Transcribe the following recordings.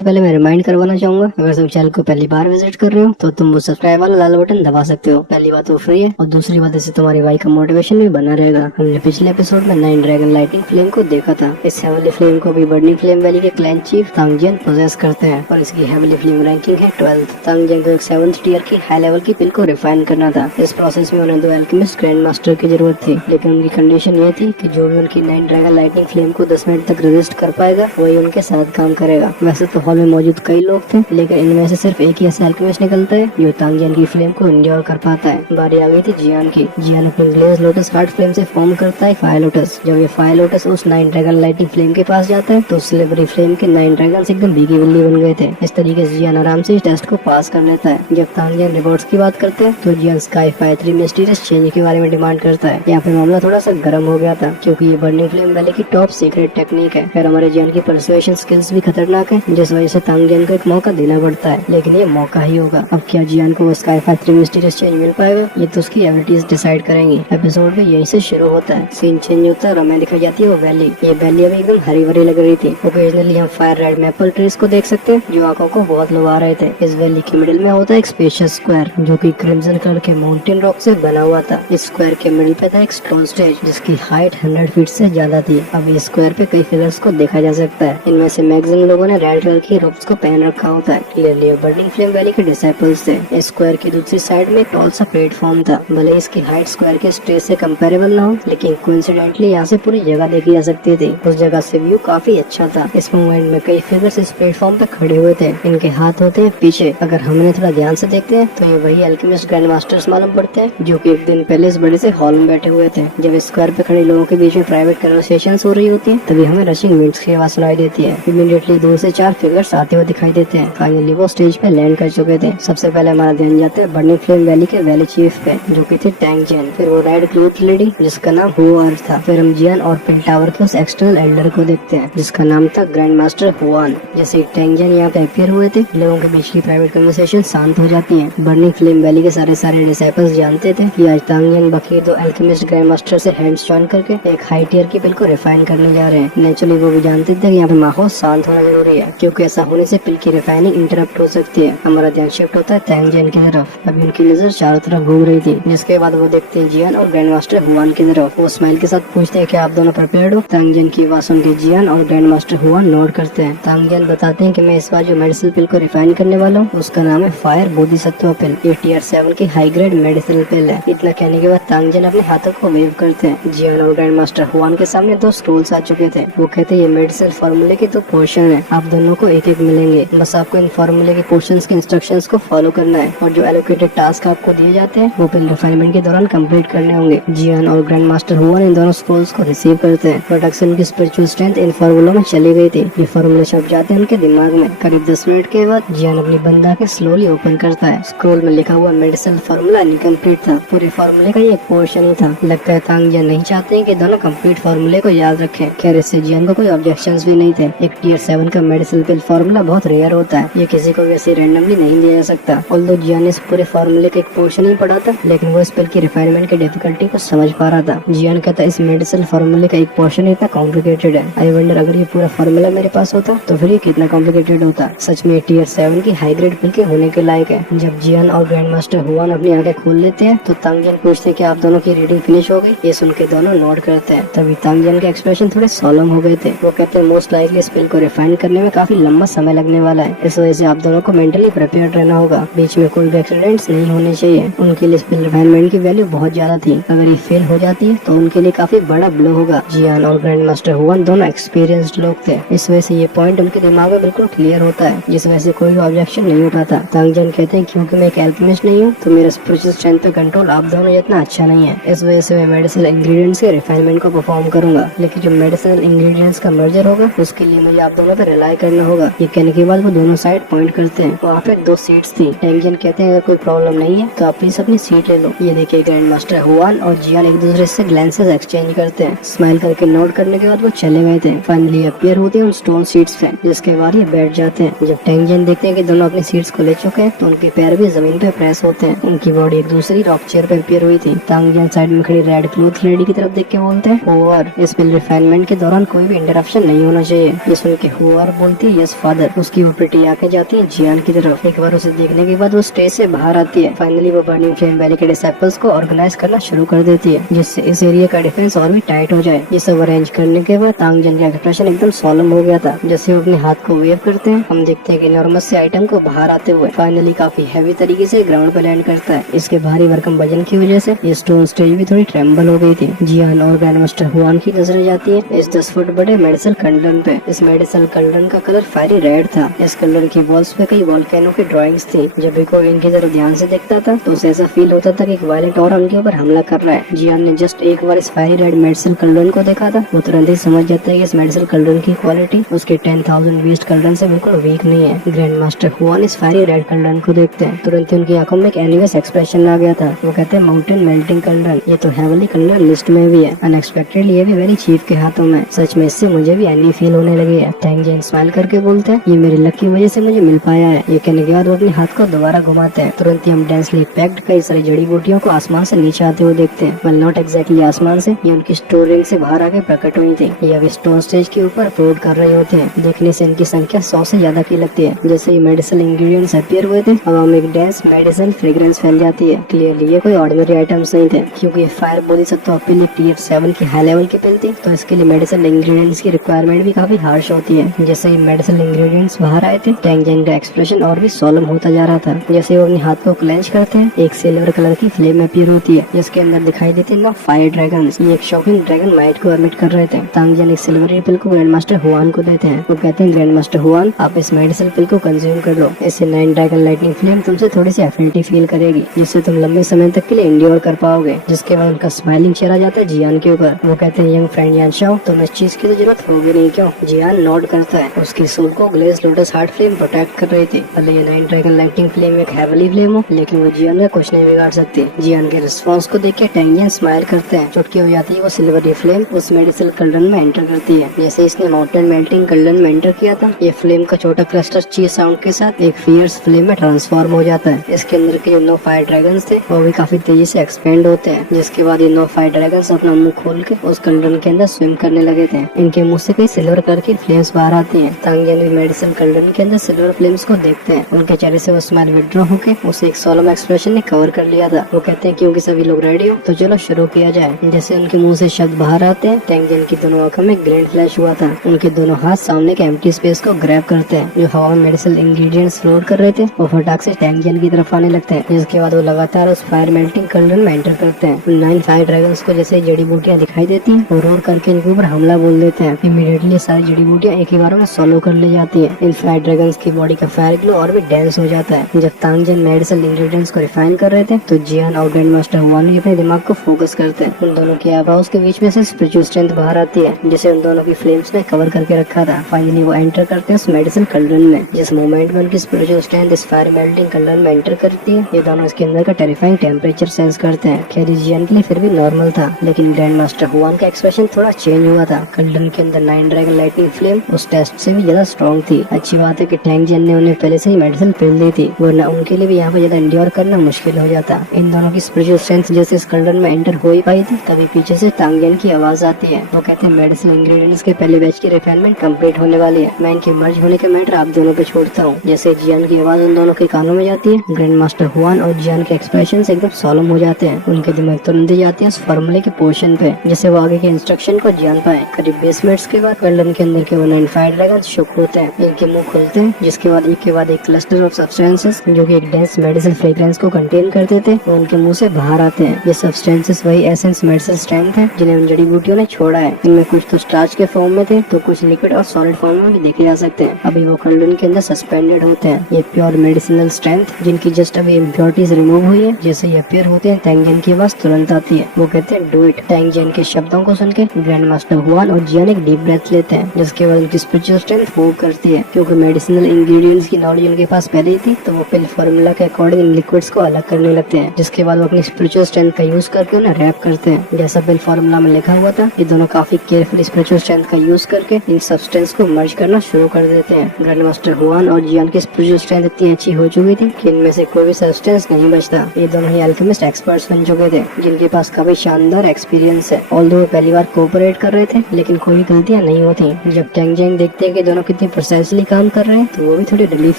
पहले मैं रिमाइंड करवाना चाहूंगा, अगर तुम चैनल को पहली बार विजिट कर रहे हो तो तुम वो सब्सक्राइब वाला लाल बटन दबा सकते हो। पहली बात वो फ्री है और दूसरी बात इससे तुम्हारी भाई का मोटिवेशन भी बना रहेगा। हमने पिछले एपिसोड में 9 ड्रैगन लाइटिंग फ्लेम को देखा था। इस हेवली फ्लेम को भी बर्निंग फ्लेम वैली के क्लैन चीफ तांगजियन पोजेस करते हैं और इसकी हेवली फ्लेम रैंकिंग है 12th। तांगजियन को एक 7th टियर की हाई लेवल की पिल को रिफाइन करना था। इस प्रोसेस में उन्हें 2 एल्केमिस्ट ग्रैंड मास्टर की जरूरत थी, लेकिन उनकी कंडीशन ये थी कि जो भी उनकी 9 ड्रैगन लाइटिंग फ्लेम को 10 मिनट तक रेजिस्ट कर पाएगा वही उनके साथ काम करेगा। वैसे तो हॉल में मौजूद कई लोग थे, लेकिन इनमें से सिर्फ एक ही ऐसा अल्केमिस्ट निकलता है जो तांगजियन की फ्लेम को इंड्योर कर पाता है। बारी आ गई थी जियान की। जियान अपनी ग्लेज लोटस हार्ट फ्लेम से फॉर्म करता है फायर लोटस। जब ये फायर लोटस उस 9 ड्रैगन लाइटिंग फ्लेम के पास जाता है तो स्लिबरी फ्लेम के 9 ड्रैगन्स एकदम भीगी बिल्ली बन गए थे। इस तरीके से जियान आराम से इस टेस्ट को पास कर लेता है। जब तांगजियन रिवॉर्ड्स की बात करते हैं तो जियान स्काई फायर 3 मिस्टीरियस चेंज के बारे में डिमांड करता है। यहाँ पे मामला थोड़ा सा गर्म हो गया था क्योंकि ये बर्निंग फ्लेम वैली की टॉप सीक्रेट टेक्निक है। फिर हमारे जियान की परसुएशन स्किल्स भी खतरनाक है, जिस वजह से तांगजियन को एक मौका देना पड़ता है, लेकिन ये मौका ही होगा। अब क्या जियान को स्काई फायर 3 मिस्टीरियस चेंज मिल पाएगा, ये तो उसकी एबिलिटीज डिसाइड करेंगी। एपिसोड भी यहीं से शुरू होता है। सीन चेंज होता है और हमें दिखाई जाती है वो वैली। ये वैली अभी एकदम हरी भरी लग रही थी। ओकेजनली हम फायर रेड मैपल ट्रीज को देख सकते हैं जो आंखों को बहुत लुभा रहे थे। इस वैली के मिडिल में होता है एक स्पेशियस स्क्वायर जो कि क्रिम्सन कलर के माउंटेन रॉक से बना हुआ था। इस स्क्वायर के मिडिल पे था एक स्टोन स्टेज जिसकी हाइट 100 फीट से ज्यादा थी। अब इस स्क्वायर पे कई फिगर्स को देखा जा सकता है। इनमें से मैक्सिमम लोगों ने रेड कलर की रोब्स को पहन रखा होता है। क्लियरली बर्निंग फ्लेम वैली के डिसाइपल्स थे। इस स्क्वायर की दूसरी साइड में एक टॉल सा प्लेटफॉर्म था। भले इसकी हाइट स्क्वायर के स्टेज से कंपेरेबल ना हो, लेकिन कोइंसिडेंटली यहाँ से पूरी जगह देखी जा सकती थी। उस जगह से व्यू काफी अच्छा था। इस मोमेंट में कई फिगर्स इस प्लेटफॉर्म पे खड़े हुए थे। इनके हाथ होते हैं पीछे। अगर हमने थोड़ा ध्यान से देखते हैं तो ये वही अल्केमिस्ट ग्रैंड मास्टर्स मालूम पड़ते हैं जो कि एक दिन पहले इस बड़े से हॉल में बैठे हुए थे। जब इस स्क्वायर पे खड़े लोगों के बीच में प्राइवेट कन्वर्सेशन हो रही होती है तभी हमें रशिंग विंड्स की आवाज सुनाई देती है। इमीडिएटली दूर से 4 फिगर्स आते हुए दिखाई देते हैं। फाइनली वो स्टेज पे लैंड कर चुके थे। सबसे पहले हमारा ध्यान जाता है बर्निंग फ्लेम वैली के वैली चीफ पे जो कि थे तांगजियन। फिर वो रेड क्लोथ लेडी जिसका नाम हुआन था। फिर हम जियान और पिल टावर के उस एक्सटर्नल एल्डर को देखते हैं जिसका नाम था ग्रैंड मास्टर हुआन। जैसे तांगजियन यहाँ पे अपीयर हुए थे, लोगों के बीच की प्राइवेट कन्वर्सेशन शांत हो जाती है। बर्निंग फ्लेम वैली के सारे डिसाइपल्स जानते थे कि आज तांगजियन बाकी 2 अल्केमिस्ट ग्रैंड मास्टर से हैंड्स जॉइन करके एक हाई टियर की पिल को रिफाइन करने जा रहे हैं। नेचुरली वो भी जानते थे कि यहाँ पे माहौल शांत होना जरूरी है क्योंकि ऐसा होने से पिल की रिफाइनिंग इंटरप्ट हो सकती है। हमारा ध्यान शिफ्ट होता है तांगजियन की तरफ। अभी उनकी नजर चारों तरफ घूम रही थी, जिसके बाद वो देखते हैं जियान और ग्रैंड मास्टर हुआन की तरफ। वो स्माइल के साथ पूछते हैं कि आप दोनों प्रिपेयर्ड हो। तांगजियन की आवाज सुन के जियान और ग्रैंड मास्टर हुआन नोट करते हैं। तांगजियन बताते हैं कि मैं इस बार जो मेडिसिन पिल को रिफाइन करने वाला हूँ उसका नाम है फायर बोधिसत्व पिल। ये टियर 7 की हाई ग्रेड मेडिसिन पिल है। इतना कहने के बाद तांगजियन अपने हाथों को वेव करते हैं। जियान और ग्रैंड मास्टर हुआन के सामने 2 स्क्रोल्स आ चुके थे। वो कहते हैं ये मेडिसिन फार्मूले के 2 पोर्शन है, आप दोनों को एक एक मिलेंगे। बस आपको इन फार्मूले के पोर्शंस के इंस्ट्रक्शंस को फॉलो करना है और जो एलोकेटेड टास्क आपको दिए जाते हैं वो पिल रिफाइनमेंट के दौरान कंप्लीट करने होंगे। जियान और ग्रैंड मास्टर हुआन इन दोनों स्क्रोल्स को रिसीव करते हैं। प्रोडक्शन की स्पिरिचुअल स्ट्रेंथ इन फार्मूलों में चली गई थी। ये फार्मूले छप जाते हैं उनके दिमाग में। करीब 10 मिनट के बाद जियान अपनी बंदा के स्लोली ओपन करता है। स्क्रोल में लिखा हुआ मेडिसिन फार्मूला इनकम्प्लीट था। पूरे फार्मूले का ये एक पोर्शन ही था। लगता है तांगजियन नहीं चाहते हैं कि दोनों कंप्लीट फार्मूले को याद रखें। खैर इससे जियान को कोई ऑब्जेक्शंस भी नहीं थे। एक टियर 7 का मेडिसिन पिल फार्मूला बहुत रेयर होता है, ये किसी को वैसे रैंडमली नहीं दिया जा सकता। ऑल्दो जियान ने इस पूरे फार्मूले का एक पोर्शन ही पढ़ा था, लेकिन वो इस पिल की रिफाइनमेंट की डिफिकल्टी को समझ पा रहा था। जियान कहता इस मेडिसिन फार्मूले का एक पोर्शन इतना कॉम्प्लिकेटेड है। आई वंडर अगर ये पूरा फार्मूला मेरे पास होता तो फिर ये कितना कॉम्प्लिकेटेड होता। सच में टियर 7 की हाई ग्रेड पिल के होने के लायक है। जब जियान और ग्रैंड मास्टर हुआन अपनी आंखें खोल लेते हैं तो तांगजियन पूछते हैं कि आप दोनों की रीडिंग फिनिश हो गई। ये सुन के दोनों नोट करते हैं। तभी तांगजियन के एक्सप्रेशन थोड़े सोलम हो गए थे। वो कहते हैं मोस्ट लाइकली इस पिल को रिफाइन करने में काफी लंबा समय लगने वाला है, इस वजह से आप दोनों को मेंटली प्रिपेयर्ड रहना होगा। बीच में कोई भी एक्सीडेंट्स नहीं होने चाहिए। उनके लिए इस पिल रिफाइनमेंट की वैल्यू बहुत ज्यादा थी। अगर ये फेल हो जाती है तो उनके लिए काफी बड़ा ब्लो होगा। जियान और ग्रैंड मास्टर हुआन दोनों एक्सपीरियंस्ड लोग थे, इस वजह से ये पॉइंट उनके दिमाग में बिल्कुल क्लियर होता है, जिस वजह से कोई भी ऑब्जेक्शन नहीं उठाता। तांगजियन कहते हैं क्योंकि मैं एक एल्केमिस्ट नहीं हूँ तो मेरा स्पिरिचुअल स्ट्रेंथ पे कंट्रोल आप दोनों जितना अच्छा नहीं है, इस वजह से मैं मेडिसिनल इंग्रेडिएंट्स के रिफाइनमेंट को परफॉर्म करूंगा। लेकिन जो मेडिसिनल इंग्रेडिएंट्स का मर्जर होगा उसके लिए मुझे आप दोनों पे रिलाई करना होगा। ये कहने के बाद वो दोनों साइड पॉइंट करते हैं। वहाँ पे 2 सीट्स थी। तांगजियन कहते हैं अगर कोई प्रॉब्लम नहीं है तो आप प्लीज अपनी सीट ले लो। ये देखिए ग्रैंड मास्टर हुआन और जियान एक दूसरे से ग्लैंसेस एक्सचेंज करते हैं। स्माइल करके नोट करने के बाद वो चले गए थे। फाइनली अपीयर होते हैं उन स्टोन सीट्स पे, जिसके बाद ये बैठ जाते हैं। जब तांगजियन देखते हैं कि दोनों अपनी सीट्स को ले चुके हैं तो उनके पैर भी जमीन पे प्रेस होते हैं। उनकी बॉडी एक दूसरी रॉक चेयर पे अपीयर हुई थी। तांगजियन साइड में खड़ी रेड क्लोथ लेडी की तरफ देख के बोलते हैं ओवर, इस पिल रिफाइनमेंट के दौरान कोई भी इंटरप्शन नहीं होना चाहिए। ये सुन के हुआर बोलती है जियान's फादर। उसकी ऊपरी आंखें जाती है जियान की तरफ। एक बार उसे देखने के बाद वो स्टेज से बाहर आती है। फाइनली वो बर्निंग फ्लेम वैली के डिसिपल्स को ऑर्गेनाइज करना शुरू कर देती है, जिससे इस एरिया का डिफेंस और भी टाइट हो जाए। ये सब अरेंज करने के बाद तांग जन का एक्सप्रेशन एकदम सोलम हो गया था। जैसे वो अपने हाथ को वेव करते हैं, हम देखते हैं कि नॉर्मस से आइटम को बाहर आते हुए फाइनली काफी हैवी तरीके से ग्राउंड पर लैंड करता है। इसके भारी भरकम वजन की वजह से ये स्टोन स्टेज भी थोड़ी ट्रेम्बल हो गई थी। जियान और ग्रैंड मास्टर हुआन की नजरें जाती है इस 10 फुट बड़े मेडिसल कल्डन पे। इस मेडिसल कल्डन का कलर फायरी रेड था। इस कल्डन की वॉल्स पे कई वॉल्केनो की ड्राइंग्स थी। जब भी कोई इनकी तरफ ध्यान से देखता था तो उसे ऐसा फील होता था कि एक वायलेंट और उनके ऊपर हमला कर रहा है। जियान ने जस्ट एक बार इस फायरी रेड मेडिसल कल्डन को देखा था, वो तुरंत ही समझ जाता है कि इस मेडिसल कल्डन की क्वालिटी उसके 10,000 बीस्ट कल्डन से बिल्कुल वीक नहीं है। ग्रैंड मास्टर हुआन इस फायरी रेड कल्डन को देखते हैं, तुरंत ही उनकी आंखों में एक एनिमस एक्सप्रेशन आ गया था। वो कहते हैं माउंटेन मेल्टिंग कल्डन, ये तो हेवनली कल्डन लिस्ट में भी है। अनएक्सपेक्टेडली ये भी वेरी चीफ के हाथों में। सच में इससे मुझे भी एनी फील होने लगी है। टैंग जेन स्माइल करके बोलते हैं ये मेरी लक की वजह से मुझे मिल पाया है। ये कहने के बाद वो अपने हाथ को दोबारा घुमाते हैं। तुरंत ही हम डेंसली पैक्ड कई सारी जड़ी बूटियों को आसमान से नीचे आते हुए देखते हैं। वेल नॉट एग्जैक्टली आसमान से, ये उनकी स्टोर रिंग से बाहर आके प्रकट हुई थी। ये अभी स्टोन स्टेज के ऊपर फ्लोट कर रहे होते हैं। देखने से इनकी संख्या 100 से ज्यादा की लगती है। जैसे ही मेडिसिनल इंग्रेडिएंट्स अपीयर हुए थे, हवा में एक डेंस मेडिसिनल फ्रेग्रेंस फैल जाती है। क्लियरली ये कोई ऑर्डिनरी आइटम्स नहीं थे, क्योंकि ये फायर बोधिसत्व अपील टीयर 7 की हाई लेवल की पिल थी, तो इसके लिए मेडिसिनल इंग्रेडिएंट्स की रिक्वायरमेंट भी काफी हार्श होती है। जैसे ही मेडिसिनल इंग्रेडिएंट्स बाहर आए थे, टैंग जेन का एक्सप्रेशन और भी सोलम होता जा रहा था। जैसे वो अपने हाथ को क्लेंच करते हैं, एक सिल्वर कलर की फ्लेम अपीयर होती है, जिसके अंदर दिखाई देते हैं 9 फायर ड्रैगन्स। ये एक शॉकिंग ड्रैगन माइट को एमिट कर रहे थे। तांग जेन एक सिल्वरी पिल को ग्रैंड मास्टर हुआन को देते हैं। वो कहते हैं ग्रैंड मास्टर हुआन, आप इस मेडिसिनल पिल को कंज्यूम कर लो। इससे 9 ड्रैगन लाइटनिंग फ्लेम तुमसे थोड़ी सी एफिनिटी फील करेगी, जिससे तुम लंबे समय तक के लिए इंड्योर कर पाओगे। जिसके बाद उनका स्माइलिंग चेहरा जाता है जियान के ऊपर। वो कहते हैं यंग फ्रेंड यान शाओ, तुम्हें इस चीज की तो जरूरत होगी नहीं क्यों? जियान नोट करता है। उसकी सोल को glaze lotus heart flame protect कर रही थी। भले ये 9 ड्रैगन लाइटनिंग फ्लेम एक हेवली फ्लेम हो, लेकिन वो जियान का कुछ नहीं बिगाड़ सकती। जियान के रिस्पॉन्स को देख के टैंग जेन स्माइल करते हैं। चुटकी हो जाती है वो सिल्वरी फ्लेम उस मेडिसिनल कल्डन में एंटर करती है। जैसे इसने माउंटेन मेल्टिंग कल्डन में एंटर किया था, ये फ्लेम का छोटा क्लस्टर चीज साउंड के साथ एक फियर्स फ्लेम में ट्रांसफॉर्म हो जाता है। इसके अंदर के जो 9 फायर ड्रैगन्स थे वो भी काफी तेजी से एक्सपेंड होते हैं। जिसके बाद ये 9 फायर ड्रैगन्स अपना मुंह खोल के उस कल्डन के अंदर स्विम करने लगे थे। इनके मुंह से कई सिल्वर कलर की फ्लेम्स बाहर आती हैं। तांग जेन भी मेडिसिन कल्डन के अंदर सिल्वर फ्लेम्स को देखते हैं। उनके चेहरे से वो स्माइल विड्रॉ होके उसे एक सोलम एक्सप्रेशन ने कवर कर लिया था। वो कहते हैं क्योंकि सभी लोग रेडी हो तो चलो शुरू किया जाए। जैसे उनके मुंह से शब्द बाहर आते हैं, टैंग जेन की दोनों आंखों में ग्रैंड फ्लैश हुआ था। उनके दोनों हाथ सामने के एम्प्टी स्पेस को ग्रैब करते हैं। जो हवा में मेडिसिनल इंग्रेडिएंट्स फ्लोट कर रहे थे वो फटाक से टैंग जेन की तरफ आने लगते हैं। जिसके बाद वो लगातार उस फायर मेल्टिंग कल्डन में एंटर करते हैं। 9 फायर ड्रैगन्स को जैसे जड़ी बूटियां दिखाई देती हैं, वो रोर करके इनके ऊपर हमला बोल देते हैं। इमीडिएटली सारी जड़ी बूटियां एक ही बार में सोलो कर ली जाती है। इन फायर ड्रैगन्स की बॉडी का फायर ग्लो और भी डेंस हो जाता है। जब तांग जेन मेडिसिनल इंग्रेडिएंट्स को रिफाइन कर रहे थे तो जियान और ग्रैंड मास्टर हुआन भी अपने दिमाग को फोकस करते हैं। उन दोनों की आईब्रोज के बीच में से स्पिरिचुअल स्ट्रेंथ बाहर आती है, जिसे उन दोनों की फ्लेम्स ने कवर करके रखा था। फाइनली वो एंटर करते हैं उस मेडिसिन कल्डन में। जिस मोमेंट में उनकी स्पिरिचुअल स्ट्रेंथ इस फायर मेल्टिंग कल्डन में एंटर करती है, ये दोनों इसके अंदर का टेरिफाइंग टेम्परेचर सेंस करते हैं। खैर जियान के लिए फिर भी नॉर्मल था, लेकिन ग्रैंड मास्टर हुआन का एक्सप्रेशन थोड़ा चेंज हुआ था। कल्डन के अंदर 9 ड्रैगन लाइटनिंग फ्लेम उस टेस्ट से भी ज्यादा स्ट्रॉन्ग थी। अच्छी बात है कि टैंग जेन ने उन्हें पहले से ही मेडिसिन पिल दी थी, वरना उनके लिए भी यहाँ पे ज्यादा इंड्योर करना मुश्किल हो जाता। इन दोनों की स्पिरिचुअल स्ट्रेंथ जैसे इस कल्डन में एंटर हो ही पाई थी, तभी पीछे से तांग जेन की आवाज आती है। वो कहते हैं मेडिसिन इंग्रेडिएंट्स के पहले बैच की रिफाइनमेंट कंप्लीट होने वाली है। मैं इनके मर्ज होने का मैटर आप दोनों पे छोड़ता हूँ। जैसे जियान की आवाज उन दोनों के कानों में जाती है, ग्रैंड मास्टर हुआन और जियान के एक्सप्रेशन एकदम सोलम हो जाते हैं। उनके दिमाग तुरंत ही जाती है उस फॉर्मूले के पोर्शन पे, जिससे वो आगे के इंस्ट्रक्शन को जान पाए। करीब 20 मिनट्स के बाद कल्डन के अंदर के 9 फायर ड्रैगन शुक होते हैं, इनके मुंह खुलते हैं, जिसके बाद एक के बाद एक क्लस्टर ऑफ सब्सटेंसेस जो कि एक डेंस मेडिसिन फ्रेग्रेंस को कंटेन करते थे, वो उनके मुंह से बाहर आते हैं। ये सब्सटेंसेस वही एसेंस मेडिसिन स्ट्रेंथ है जिन्हें उन जड़ी बूटियों ने छोड़ा है। इनमें कुछ तो स्टार्च के फॉर्म में थे, तो कुछ लिक्विड और सॉलिड फॉर्म में भी देखे जा सकते हैं। अभी वो कल्डन के अंदर सस्पेंडेड होते हैं। ये प्योर मेडिसिनल स्ट्रेंथ जिनकी जस्ट अभी इम्प्योरिटीज रिमूव हुई है, जैसे ये अपीयर होते हैं टैंग जेन की आवाज तुरंत आती है। वो कहते हैं डू इट। टैंग जेन के शब्दों को सुन के ग्रैंड मास्टर हुआन और जियान एक डीप ब्रेथ लेते हैं, जिसके बाद उनकी स्पिरिचुअल स्ट्रेंथ मूव करती है। क्योंकि मेडिसिनल इंग्रेडिएंट्स की नॉलेज उनके पास पहले ही थी, तो वो पिल फॉर्मूला के अकॉर्डिंग इन लिक्विड्स को अलग करने लगते हैं। जिसके बाद वो अपनी स्पिरिचुअल स्ट्रेंथ का यूज करके उन्हें रैप करते हैं। जैसा पिल फॉर्मूला में लिखा हुआ था, ये दोनों काफी केयरफुल स्पिरिचुअल स्ट्रेंथ का यूज करके इन सब्सटेंस को मर्ज करना शुरू कर देते हैं। ग्रैंड मास्टर हुआन और जियान की स्पिरिचुअल स्ट्रेंथ इतनी अच्छी हो चुकी थी कि इनमें से कोई भी सब्सटेंस नहीं बचता। ये दोनों ही अल्केमिस्ट एक्सपर्ट्स बन चुके थे, जिनके पास काफी शानदार एक्सपीरियंस है। ऑल्दो वो पहली बार कोऑपरेट कर रहे थे, लेकिन कोई गलतियां नहीं होती। जब टैंग जेन देखते हैं कि दोनों की कितनी प्रोसेसली काम कर रहे हैं तो वो भी थोड़ी रिलीफ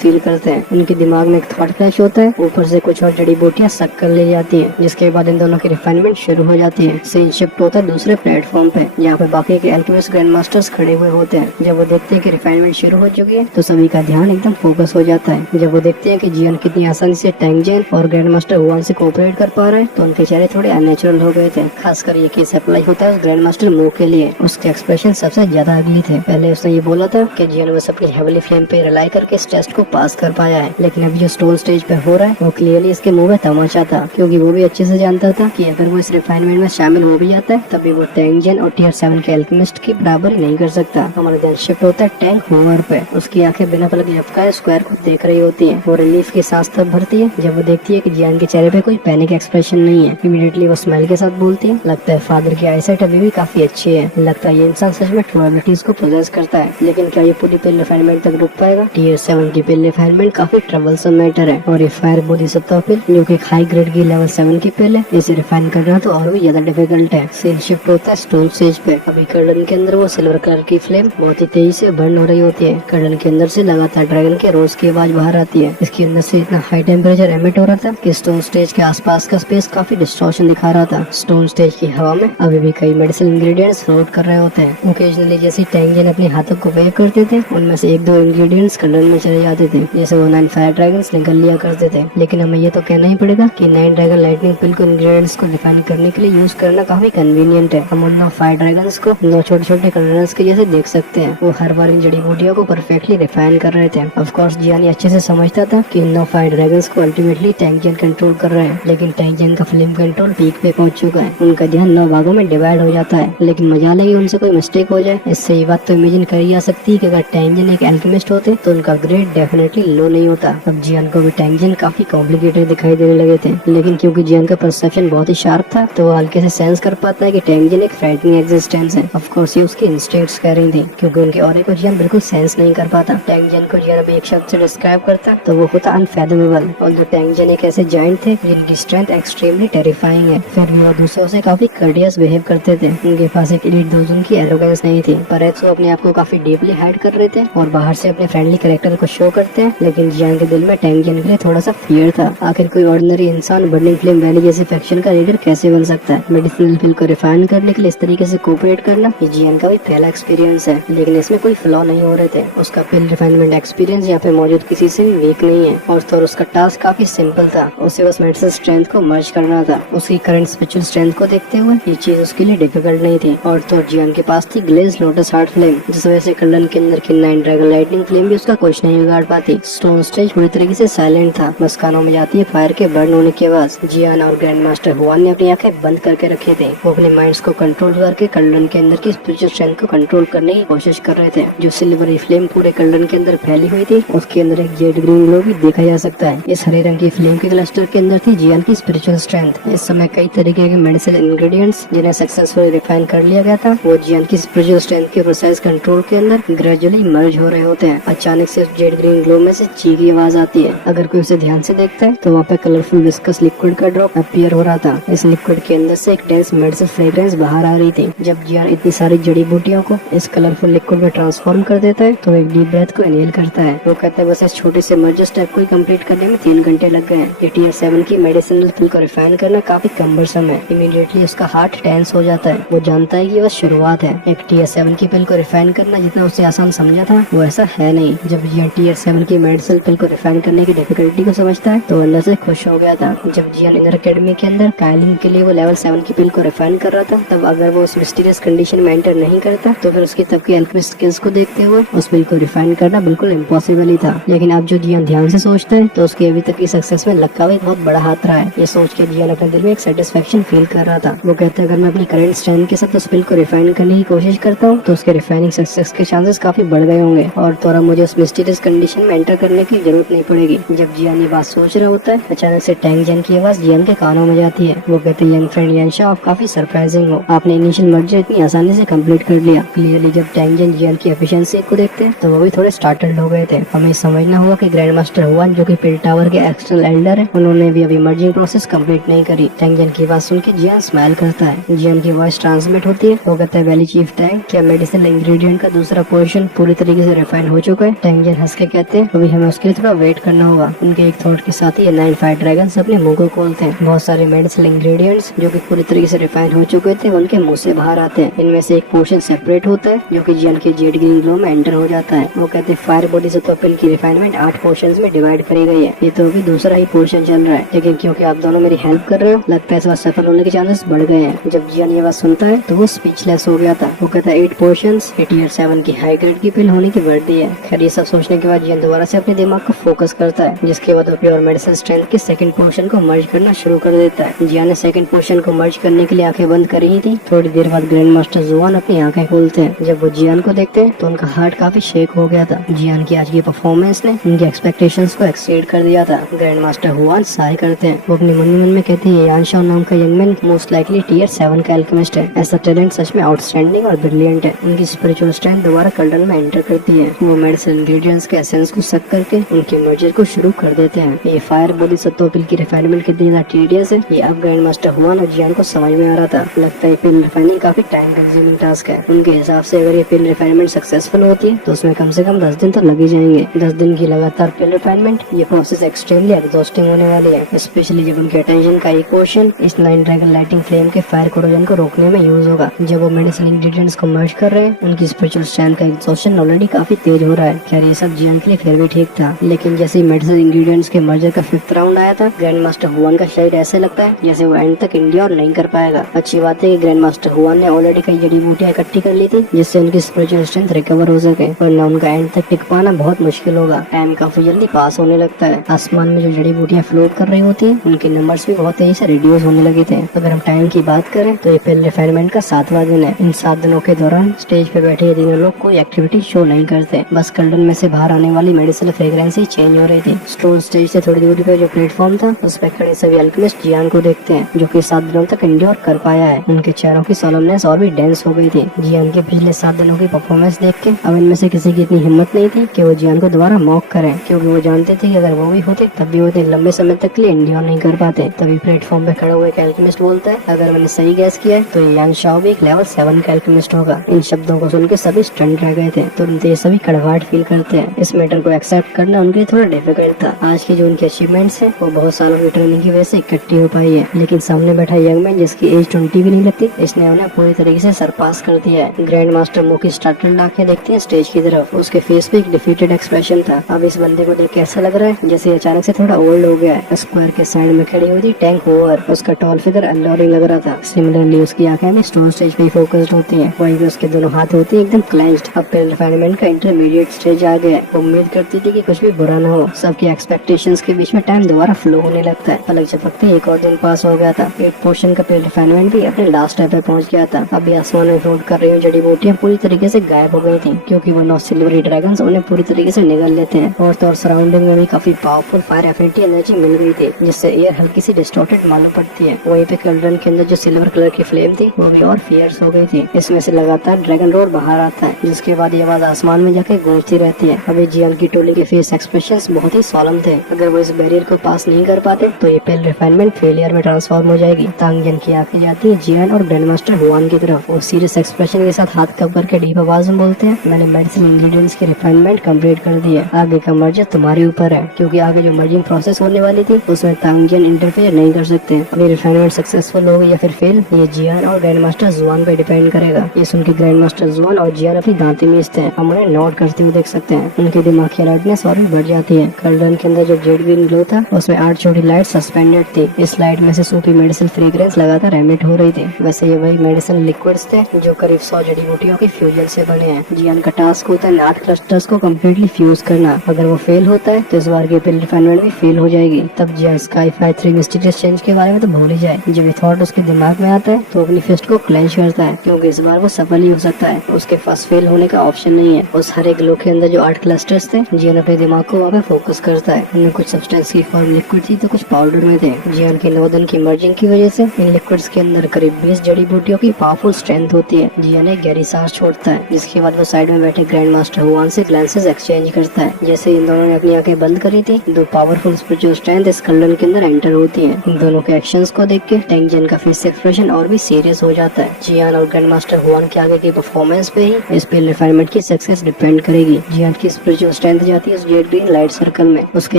फील करते हैं। उनके दिमाग में एक थॉट फ्लैश होता है, ऊपर से कुछ और जड़ी बूटियां सक कर ले जाती है, जिसके बाद इन दोनों की रिफाइनमेंट शुरू हो जाती है। सीन शिफ्ट होता है दूसरे प्लेटफॉर्म पे, जहाँ पे बाकी के अल्केमिस्ट ग्रैंड मास्टर्स खड़े हुए होते हैं। जब वो देखते हैं कि रिफाइनमेंट शुरू हो चुकी है तो सभी का ध्यान एकदम फोकस हो जाता है। जब वो देखते हैं कि जियान कितनी आसानी से टैंग जेन और ग्रैंड मास्टर हुआन से कोऑपरेट कर पा रहे हैं तो उनके चेहरे थोड़े अननेचुरल हो गए थे। खासकर ये केस अप्लाई होता है उस ग्रैंड मास्टर मो के लिए। उसके एक्सप्रेशन सबसे ज्यादा अगली थे। पहले उसने ये बोला था कि जियान बस अपनी हेवली फ्लेम पे रिलाई करके इस टेस्ट को पास कर पाया है, लेकिन अभी जो स्टोन स्टेज पे हो रहा है वो क्लियरली इसके मुंह में तमाचा था, क्योंकि वो भी अच्छे से जानता था कि अगर वो इस रिफाइनमेंट में शामिल हो भी जाता है तभी वो टैंग जेन और टियर 7 के अल्केमिस्ट की बराबरी नहीं कर सकता। हमारा ध्यान शिफ्ट होता है टैंक हुआर पे। उसकी आंखें बिना पलक झपकाए स्क्वायर को देख रही होती हैं। वो रिलीफ की सांस तब भरती है जब वो देखती है कि जियान के चेहरे पे कोई पैनिक एक्सप्रेशन नहीं है। इमीडिएटली वो स्माइल के साथ बोलती है, लगता है फादर की आईसाइट अभी भी काफी अच्छी है, लगता है ये इंसान सच में प्रोबेबिलिटीज को पोजेस करता है, लेकिन क्या ये पूरी पिल रिफाइनमेंट तक रुक पाएगा? टियर 7 की पिल रिफाइनमेंट काफी ट्रबलसम मैटर है और ये फायर बोधिसत्व पिल जो कि हाई ग्रेड की लेवल 7 की पिल है, इसे रिफाइन करना तो और भी ज्यादा डिफिकल्ट है। सीन शिफ्ट होता है स्टोन स्टेज पे। अभी कर्डन के अंदर वो सिल्वर कलर की फ्लेम बहुत ही तेजी से बर्न हो रही होती है। कर्डन के अंदर से लगातार ड्रैगन के रोज की आवाज बाहर आती है। इसके अंदर से इतना हाई टेम्परेचर एमिट हो रहा था कि स्टोन स्टेज के आसपास का स्पेस काफी डिस्टॉर्शन दिखा रहा था। स्टोन स्टेज की हवा में अभी भी कई मेडिसिन इंग्रेडिएंट्स फ्लोट कर रहे होते हैं। ओकेजनली जैसे टैंग जेन अपने हाथों को वेव करते थे, उनमें से एक दो इंग्रेडिएंट्स कर्डन में चले जाते थे, जैसे वो 9 फायर ड्रैगन्स निकल लिया करते थे। लेकिन हमें ये तो कहना ही पड़ेगा कि 9 ड्रैगन लाइटनिंग पिल को इंग्रेडिएंट्स को डिफाइन करने के लिए यूज करना काफी कन्वीनियंट है। हम उन 9 फायर ड्रैगन्स को 9 छोटे छोटे कर्डन्स के जैसे देख सकते हैं। वो हर बार इन जड़ी बूटियों को परफेक्टली रिफाइन कर रहे थे। ऑफ कोर्स जियानी अच्छे से समझता था कि इन 9 फायर ड्रैगन्स को अल्टीमेटली टैंग जेन कंट्रोल कर रहे हैं, लेकिन टैंग जेन का फ्लेम कंट्रोल पीक पे पहुंच चुका है। उनका ध्यान 9 भागों में डिवाइड हो जाता है। लेकिन मजाल है कि उनसे कोई मिस्टेक हो जाए। इससे ये बात तो इमेजिन करी जा सकती है कि अगर टैंग जेन एक एल्केमिस्ट होते तो उनका ग्रेड डेफिनेटली लो नहीं होता। अब जियान को भी टैंग जेन काफी कॉम्प्लिकेटेड दिखाई देने लगे थे, लेकिन क्योंकि जियान का परसेप्शन बहुत ही शार्प था तो वो हल्के से सेंस कर पाता है कि टैंग जेन एक फ्राइटनिंग एग्जिस्टेंस है। ऑफ कोर्स ये उसकी इंस्टिंक्ट्स कह रही थी, क्योंकि उनके ऑरे को जियान बिल्कुल सेंस नहीं कर पाता। टैंग जेन को जियान अभी एक शब्द से डिस्क्राइब करता तो वो होता अनफैथमेबल। और जो टैंग जेन एक ऐसे जायंट थे जिनकी स्ट्रेंथ एक्सट्रीमली टेरिफाइंग है, फिर भी वो दूसरों से काफी कर्डियस बिहेव करते थे। उनके पास एक एलीट दोजन की एरोगेंस नहीं थी, पर वो अपने आप को काफी डीपली हाइड कर रहे थे और बाहर से अपने फ्रेंडली कैरेक्टर को शो करते हैं। लेकिन जियान के दिल में टैंग जेन के लिए थोड़ा सा फियर था। आखिर कोई ऑर्डिनरी इंसान बर्निंग फ्लेम वैली जैसे फैक्शन का लीडर कैसे बन सकता है? मेडिसिनल पिल को रिफाइन करने के लिए इस तरीके से कोऑपरेट करना ये जियान का भी पहला एक्सपीरियंस है, लेकिन इसमें कोई फ्लॉ नहीं हो रहे थे। उसका पिल रिफाइनमेंट एक्सपीरियंस यहाँ पे मौजूद किसी से भी वीक नहीं है और तो उसका टास्क काफी सिंपल था। उसे बस मेडिसिन स्ट्रेंथ को मर्ज करना था। उसकी करंट स्पिरिचुअल स्ट्रेंथ को देखते हुए ये चीज उसके लिए डिफिकल्ट नहीं थी। और तो जियान के पास थी ग्लेज लोटस हार्ट फ्लेम, जिस वजह से कर्डन के अंदर की 9 ड्रैगन लाइटनिंग फ्लेम भी उसका कुछ नहीं बिगाड़ पाती। स्टोन स्टेज पूरी तरीके से साइलेंट था, बस कानों में जाती है फायर के बर्न होने की आवाज। जियान और ग्रैंड मास्टर हुआन ने अपनी आंखें बंद करके रखे थे। वो अपने माइंड्स को कंट्रोल करके कर्डन के अंदर की स्पिरिचुअल स्ट्रेंथ को कंट्रोल करने की कोशिश कर रहे थे। जो सिल्वरी फ्लेम पूरे कर्डन के अंदर फैली हुई थी, उसके अंदर एक जेड ग्रीन ग्लो भी देखा जा सकता है। इस हरे रंग की फ्लेम के क्लस्टर के अंदर थी जियान की स्पिरिचुअल स्ट्रेंथ। इस समय कई तरीके के मेडिसिन इंग्रेडिएंट्स जिन्हें सक्सेसफुली रिफाइन कर लिया गया था, वो जियान की स्पिरिचुअल स्ट्रेंथ के प्रोसेस कंट्रोल के अंदर ग्रेजुअली मर्ज हो रहे होते हैं। अचानक से उस जेड ग्रीन ग्लो में से ची की आवाज आती है। अगर कोई उसे ध्यान से देखता है तो वहाँ पे कलरफुल विस्कस लिक्विड का ड्रॉप अपीयर हो रहा था। इस लिक्विड के अंदर से एक डेंस मेडिसिन फ्रेग्रेंस बाहर आ रही थी। जब जियान इतनी सारी जड़ी बूटियों को इस कलरफुल लिक्विड में ट्रांसफॉर्म कर देता है तो एक डीप ब्रेथ को इनहेल करता है। वो कहता है बस इस छोटे से मर्ज स्टेप को कंप्लीट करने में 3 घंटे लग गए हैं। टियर 7 की मेडिसिनल पिल को रिफाइन करना काफी कम्बरसम है। इमीडिएटली उसका हार्ट टेंस हो जाता है। वो जानता है कि बस शुरुआत है। एक टियर 7 की पिल को रिफाइन करना जितना उसे आसान समझा था वो ऐसा है नहीं। जब जियान टियर 7 की मेडिसिनल पिल को रिफाइन करने की डिफिकल्टी को समझता है तो अंदर से खुश हो गया था। जब जियान इनर एकेडमी के अंदर कायलिंग के लिए वो लेवल 7 की पिल को रिफाइन कर रहा था, तब अगर वो उस मिस्टीरियस कंडीशन में एंटर नहीं करता तो फिर उसकी तब की अल्केमिस्ट स्किल्स को देखते हुए उस पिल को रिफाइन करना बिल्कुल इम्पॉसिबल ही था। लेकिन अब जो जियान ध्यान से सोचता है तो उसकी अभी तक की सक्सेस में लक का भी बहुत बड़ा हाथ रहा है। ये सोच के जियान अपने दिल में एक सेटिस्फेक्शन फील कर रहा था। वो कहता है अगर मैं अपनी करंट स्ट्रेंथ के साथ उस पिल को रिफाइन करने की कोशिश करता हूँ तो उसके रिफाइनिंग सक्सेस के चांसेस काफी बढ़ गए होंगे और तो मुझे उस मिस्टीरियस कंडीशन में एंटर करने की जरूरत नहीं पड़ेगी। जब जियान ये बात सोच रहा होता है, अचानक से टैंग जेन की आवाज जियान के कानों में जाती है। वो कहते हैं यंग फ्रेंड यानशा, आप काफी सरप्राइजिंग हो। आपने इनिशियल मर्जर इतनी आसानी से कंप्लीट कर लिया। क्लियरली जब टैंग जेन जियान की एफिशिएंसी को देखते हैं तो वो भी थोड़े स्टार्टल्ड हो गए थे। हमें समझना होगा कि ग्रैंड मास्टर हुआन जो कि पिल टावर के एक्सटर्नल एल्डर है, उन्होंने भी अभी मर्जिंग प्रोसेस कंप्लीट नहीं करी। टैंग जेन की बात सुन के जियान स्माइल करता है। जियान की वॉइस ट्रांसमिट होती है। वो कहता है वैली चीफ टैंग, क्या मेडिसिनल इंग्रेडिएंट का दूसरा पोर्शन पूरी पूरी तरीके से रिफाइन हो चुका है। टैंग जियन हंस के कहते हैं अभी हमें उसके लिए थोड़ा वेट करना होगा। उनके एक थॉट के साथ ही 9 फायर ड्रैगन्स अपने मुंह को खोलते हैं। बहुत सारे मेडिसिनल इंग्रेडिएंट्स जो कि पूरी तरीके से रिफाइन हो चुके थे उनके मुंह से बाहर आते हैं। इनमें से एक पोर्शन सेपरेट होता है जो कि जियन के जेड ग्रीन ग्लो में एंटर हो जाता है। वो कहते हैं फायर बॉडी से तो पिल की रिफाइनमेंट 8 पोर्शन में डिवाइड करी गई है। ये तो अभी दूसरा ही पोर्शन चल रहा है, लेकिन क्योंकि आप दोनों मेरी हेल्प कर रहे हो लगता है इस बार सफल होने के चांसेस बढ़ गए हैं। जब जियन ये बात सुनता है तो वो स्पीचलेस हो गया था। वो कहता है 8 पोर्शंस टियर 7 की हाई ग्रेड की पिल होने की वर्दी है। खैर ये सब सोचने के बाद जियन दोबारा से अपने दिमाग को फोकस करता है, जिसके बाद वो प्योर मेडिसिन स्ट्रेंथ के सेकंड पोर्शन को मर्ज करना शुरू कर देता है। जियन ने सेकंड पोर्शन को मर्ज करने के लिए आंखें बंद करी ही थी। थोड़ी देर बाद ग्रैंड मास्टर जुआन अपनी आंखें खोलते हैं। जब वो जियन को देखते हैं तो उनका हार्ट काफी शेक हो गया था। जियन की आज की परफॉर्मेंस ने उनकी एक्सपेक्टेशंस को एक्सीड कर दिया था। ग्रैंड मास्टर हुआन साय करते हैं। वो अपने मन में कहते हैं यान शाओ नाम का young man most likely tier 7 का एल्केमिस्ट है। ऐसा टैलेंट सच में आउटस्टैंडिंग और ब्रिलियंट है। उनकी स्पिरिचुअल स्ट्रेंथ दोबारा कल्डन में एंटर करती है। वो मेडिसिन इंग्रेडिएंट्स के एसेंस को सक करके उनके मर्जर को शुरू कर देते हैं। ये फायर बॉडी सत्तो पिल की रिफाइनमेंट कितनी ज्यादा टीडियस है ये अब ग्रैंड मास्टर हुआन और जियान को समझ में आ रहा था। लगता है पिल रिफाइनिंग काफी टाइम कंज्यूमिंग टास्क है। उनके हिसाब से अगर ये पिल रिफाइनमेंट सक्सेसफुल होती है तो उसमें कम से कम 10 दिन तो लग ही जाएंगे। 10 दिन की लगातार पिल रिफाइनमेंट ये प्रोसेस एक्सट्रीमली एग्जॉस्टिंग होने वाली है, स्पेशली जब उनके अटेंशन का एक पोर्शन इस 9 ड्रैगन लाइटिंग फ्लेम के फायर कोरोजन को रोकने में यूज होगा। जब वो मेडिसिन इंग्रेडिएंट्स को मर्ज कर रहे हैं उनकी स्पिरिचुअल स्ट्रेंथ का एग्जॉस्शन ऑलरेडी काफी तेज हो रहा है। खैर ये सब जियान के लिए फिर भी ठीक था, लेकिन जैसे ही मेडिसिन इंग्रेडिएंट्स के मर्जर का 5th राउंड आया था ग्रैंड मास्टर हुआन का शरीर ऐसे लगता है जैसे वो एंड तक इंडिया नहीं कर पाएगा। अच्छी बात है कि ग्रैंड मास्टर हुआन ने ऑलरेडी कई जड़ी बूटियां इकट्ठी कर ली थी जिससे उनकी स्पिरिचुअल स्ट्रेंथ रिकवर हो सके, वरना उनका एंड तक टिक पाना बहुत मुश्किल होगा। टाइम काफी जल्दी पास होने लगता है। आसमान में जो जड़ी बूटियां फ्लोट कर रही होती है उनके नंबर्स भी बहुत तेजी से रिड्यूस होने लगे थे। अगर हम टाइम की बात करें तो ये पिल रिफाइनमेंट का 7वां दिन है। इन 7 दिनों के दौरान स्टेज पे बैठे ये तीनों लोग कोई एक्टिविटी शो नहीं करते, बस कल्डन में से बाहर आने वाली मेडिसिनल फ्रेग्रेंस ही चेंज हो रही थी। स्टोन स्टेज से थोड़ी दूरी पे जो प्लेटफॉर्म था उस पर खड़े सभी अल्केमिस्ट जियान को देखते हैं जो कि 7 दिनों तक एंड्योर कर पाया है। उनके चेहरों की सोलमनेस और भी डेंस हो गई थी। जियान के पिछले 7 दिनों की परफॉर्मेंस देख के अब इनमें से किसी की इतनी हिम्मत नहीं थी कि वो जियान को दोबारा मॉक करें, क्योंकि वो जानते थे कि अगर वो भी होते तब भी वो इतने लंबे समय तक के लिए एंड्योर नहीं कर पाते। तभी प्लेटफॉर्म पे खड़ा हुआ एक अल्केमिस्ट बोलता है अगर मैंने सही गैस किया है तो ये यान शाओ भी एक लेवल 7 का अल्केमिस्ट होगा। इन शब्दों को सुन के सभी स्टंट रह गए थे। तुरंत ये सभी कड़वाहट फील करते हैं। इस मैटर को एक्सेप्ट करना उनके लिए थोड़ा डिफिकल्ट था। आज की जो उनकी अचीवमेंट्स है वो बहुत सालों की ट्रेनिंग की वजह से इकट्ठी हो पाई है, लेकिन सामने बैठा यंग मैन जिसकी एज 20 भी नहीं लगती इसने उन्हें पूरी तरीके से सरपास कर दिया है। ग्रैंड मास्टर मुंह की स्टार्टल आंखें देखती है स्टेज की तरफ। उसके फेस पे एक डिफीटेड एक्सप्रेशन था। अब इस बंदे को देख के ऐसा लग रहा है जैसे अचानक से थोड़ा ओल्ड हो गया है। स्क्वायर के साइड में खड़ी हुई थी टैंक ओवर। उसका टॉल फिगर अल्लोरिंग लग रहा था। सिमिलरली उसकी आंखें भी स्टोन स्टेज पे फोकस्ड होती हैं। वहीं पे उसके दोनों हाथ होते हैं एकदम क्लेंच्ड। अब पिल रिफाइनमेंट का इंटरमीडिएट स्टेज आ गया है। उम्मीद करती थी कि कुछ भी बुरा ना हो। सबकी एक्सपेक्टेशंस के बीच में टाइम दोबारा फ्लो होने लगता है। पलक झपकते एक और दिन पास हो गया था। एक पोर्शन का पिल रिफाइनमेंट भी अपने लास्ट स्टेप पे पहुंच गया था। अभी आसमान में फ्लोट कर रही हुई जड़ी बूटियां पूरी तरीके से गायब हो गई थी, क्योंकि वो 9 सिल्वरी ड्रैगन्स उन्हें पूरी तरीके से निगल लेते हैं। और सराउंडिंग में भी काफी पावरफुल फायर एफिनिटी एनर्जी मिल गई थी, जिससे एयर हल्की सी डिस्टॉर्टेड मालूम पड़ती है। वहीं पे कल्ड्रन के अंदर जो सिल्वर कलर की फ्लेम थी वो भी और फियर्स हो गई थी। इसमें से लगातार ड्रैगन रोड बाहर आता है, जिसके बाद ये आवाज आसमान में जाके गूंजती रहती है। अभी जियान की टोली के फेस एक्सप्रेशंस बहुत ही सॉलम थे। अगर वो इस बैरियर को पास नहीं कर पाते तो ये पिल रिफाइनमेंट फेलियर में ट्रांसफॉर्म हो जाएगी। तांग जियान की आंखें जाती है जियान और ग्रैंड मास्टर हुआन की तरफ। वो सीरियस एक्सप्रेशन के साथ हाथ कब करके डीप आवाज में बोलते हैं मैंने मेडिसिन इंग्रेडिएंट्स की रिफाइनमेंट कंप्लीट कर दी है। आगे का मर्जर तुम्हारे ऊपर है, क्योंकि आगे जो मर्जिंग प्रोसेस होने वाली थी उसमें तांग जियान इंटरफेयर नहीं कर सकते। अभी रिफाइनमेंट सक्सेसफुल होगी या फिर फेल ये जियान और ग्रैंड मास्टर जुआन पे डिपेंड करेगा। ये सुन के ग्रैंड मास्टर जुआन और जियान अपनी दांतें मीचते हैं। हम उन्हें नोट करते हुए देख सकते हैं। उनके दिमाग की अलर्टनेस और भी बढ़ जाती है। कल्डन के अंदर जो जेड ग्रीन ग्लो था उसमें 8 छोटी लाइट सस्पेंडेड थी। इस लाइट में से सूपी मेडिसिन फ्रेग्रेंस लगातार एमिट हो रही थी। वैसे ये वही मेडिसिन लिक्विड्स थे जो करीब 100 जड़ी बूटियों के फ्यूजन से बने हैं। जियान का टास्क होता है 8 क्लस्टर्स को कम्प्लीटली फ्यूज करना। अगर वो फेल होता है तो इस बार की पिल रिफाइनमेंट भी फेल हो जाएगी। तब जियान स्काई फायर 3 मिस्टीरियस चेंज के बारे में तो भूल ही जाए। जब ये थॉट उसके दिमाग में आता है तो अपनी फिस्ट को क्लेंच करता है, क्योंकि इस बार वो सफल ही हो सकता है। उसके पास फेल होने का ऑप्शन नहीं है। उस हरे ग्लो के अंदर जो 8 क्लस्टर्स थे जियान अपने दिमाग को वहाँ पे फोकस करता है। उनमें कुछ सब्सटेंस की फॉर्म लिक्विड थी तो कुछ पाउडर में थे। जियान के 9 दिन की मर्जिंग की वजह से इन लिक्विड्स के अंदर करीब 20 जड़ी बूटियों की पावरफुल स्ट्रेंथ होती है। जियान एक गहरी सांस छोड़ता है, जिसके बाद वो साइड में बैठे ग्रैंड मास्टर हुआन से ग्लांसेस एक्सचेंज करता है। जैसे इन दोनों ने अपनी आंखें बंद करी थी 2 पावरफुल स्पिरिचुअल स्ट्रेंथ इस कल्डन के अंदर एंटर होती है। इन दोनों के एक्शंस को देख के टैंग जियान का फेस एक्सप्रेशन और भी सीरियस हो जाता है। जियान और ग्रैंड मास्टर हुआन के आगे की परफॉर्मेंस पे ही इस पिल रिफाइनमेंट की सक्सेस डिपेंड करेगी। जियान की स्पिरिचुअल स्ट्रेंथ जाती है उस जेड ग्रीन लाइट सर्कल में। उसके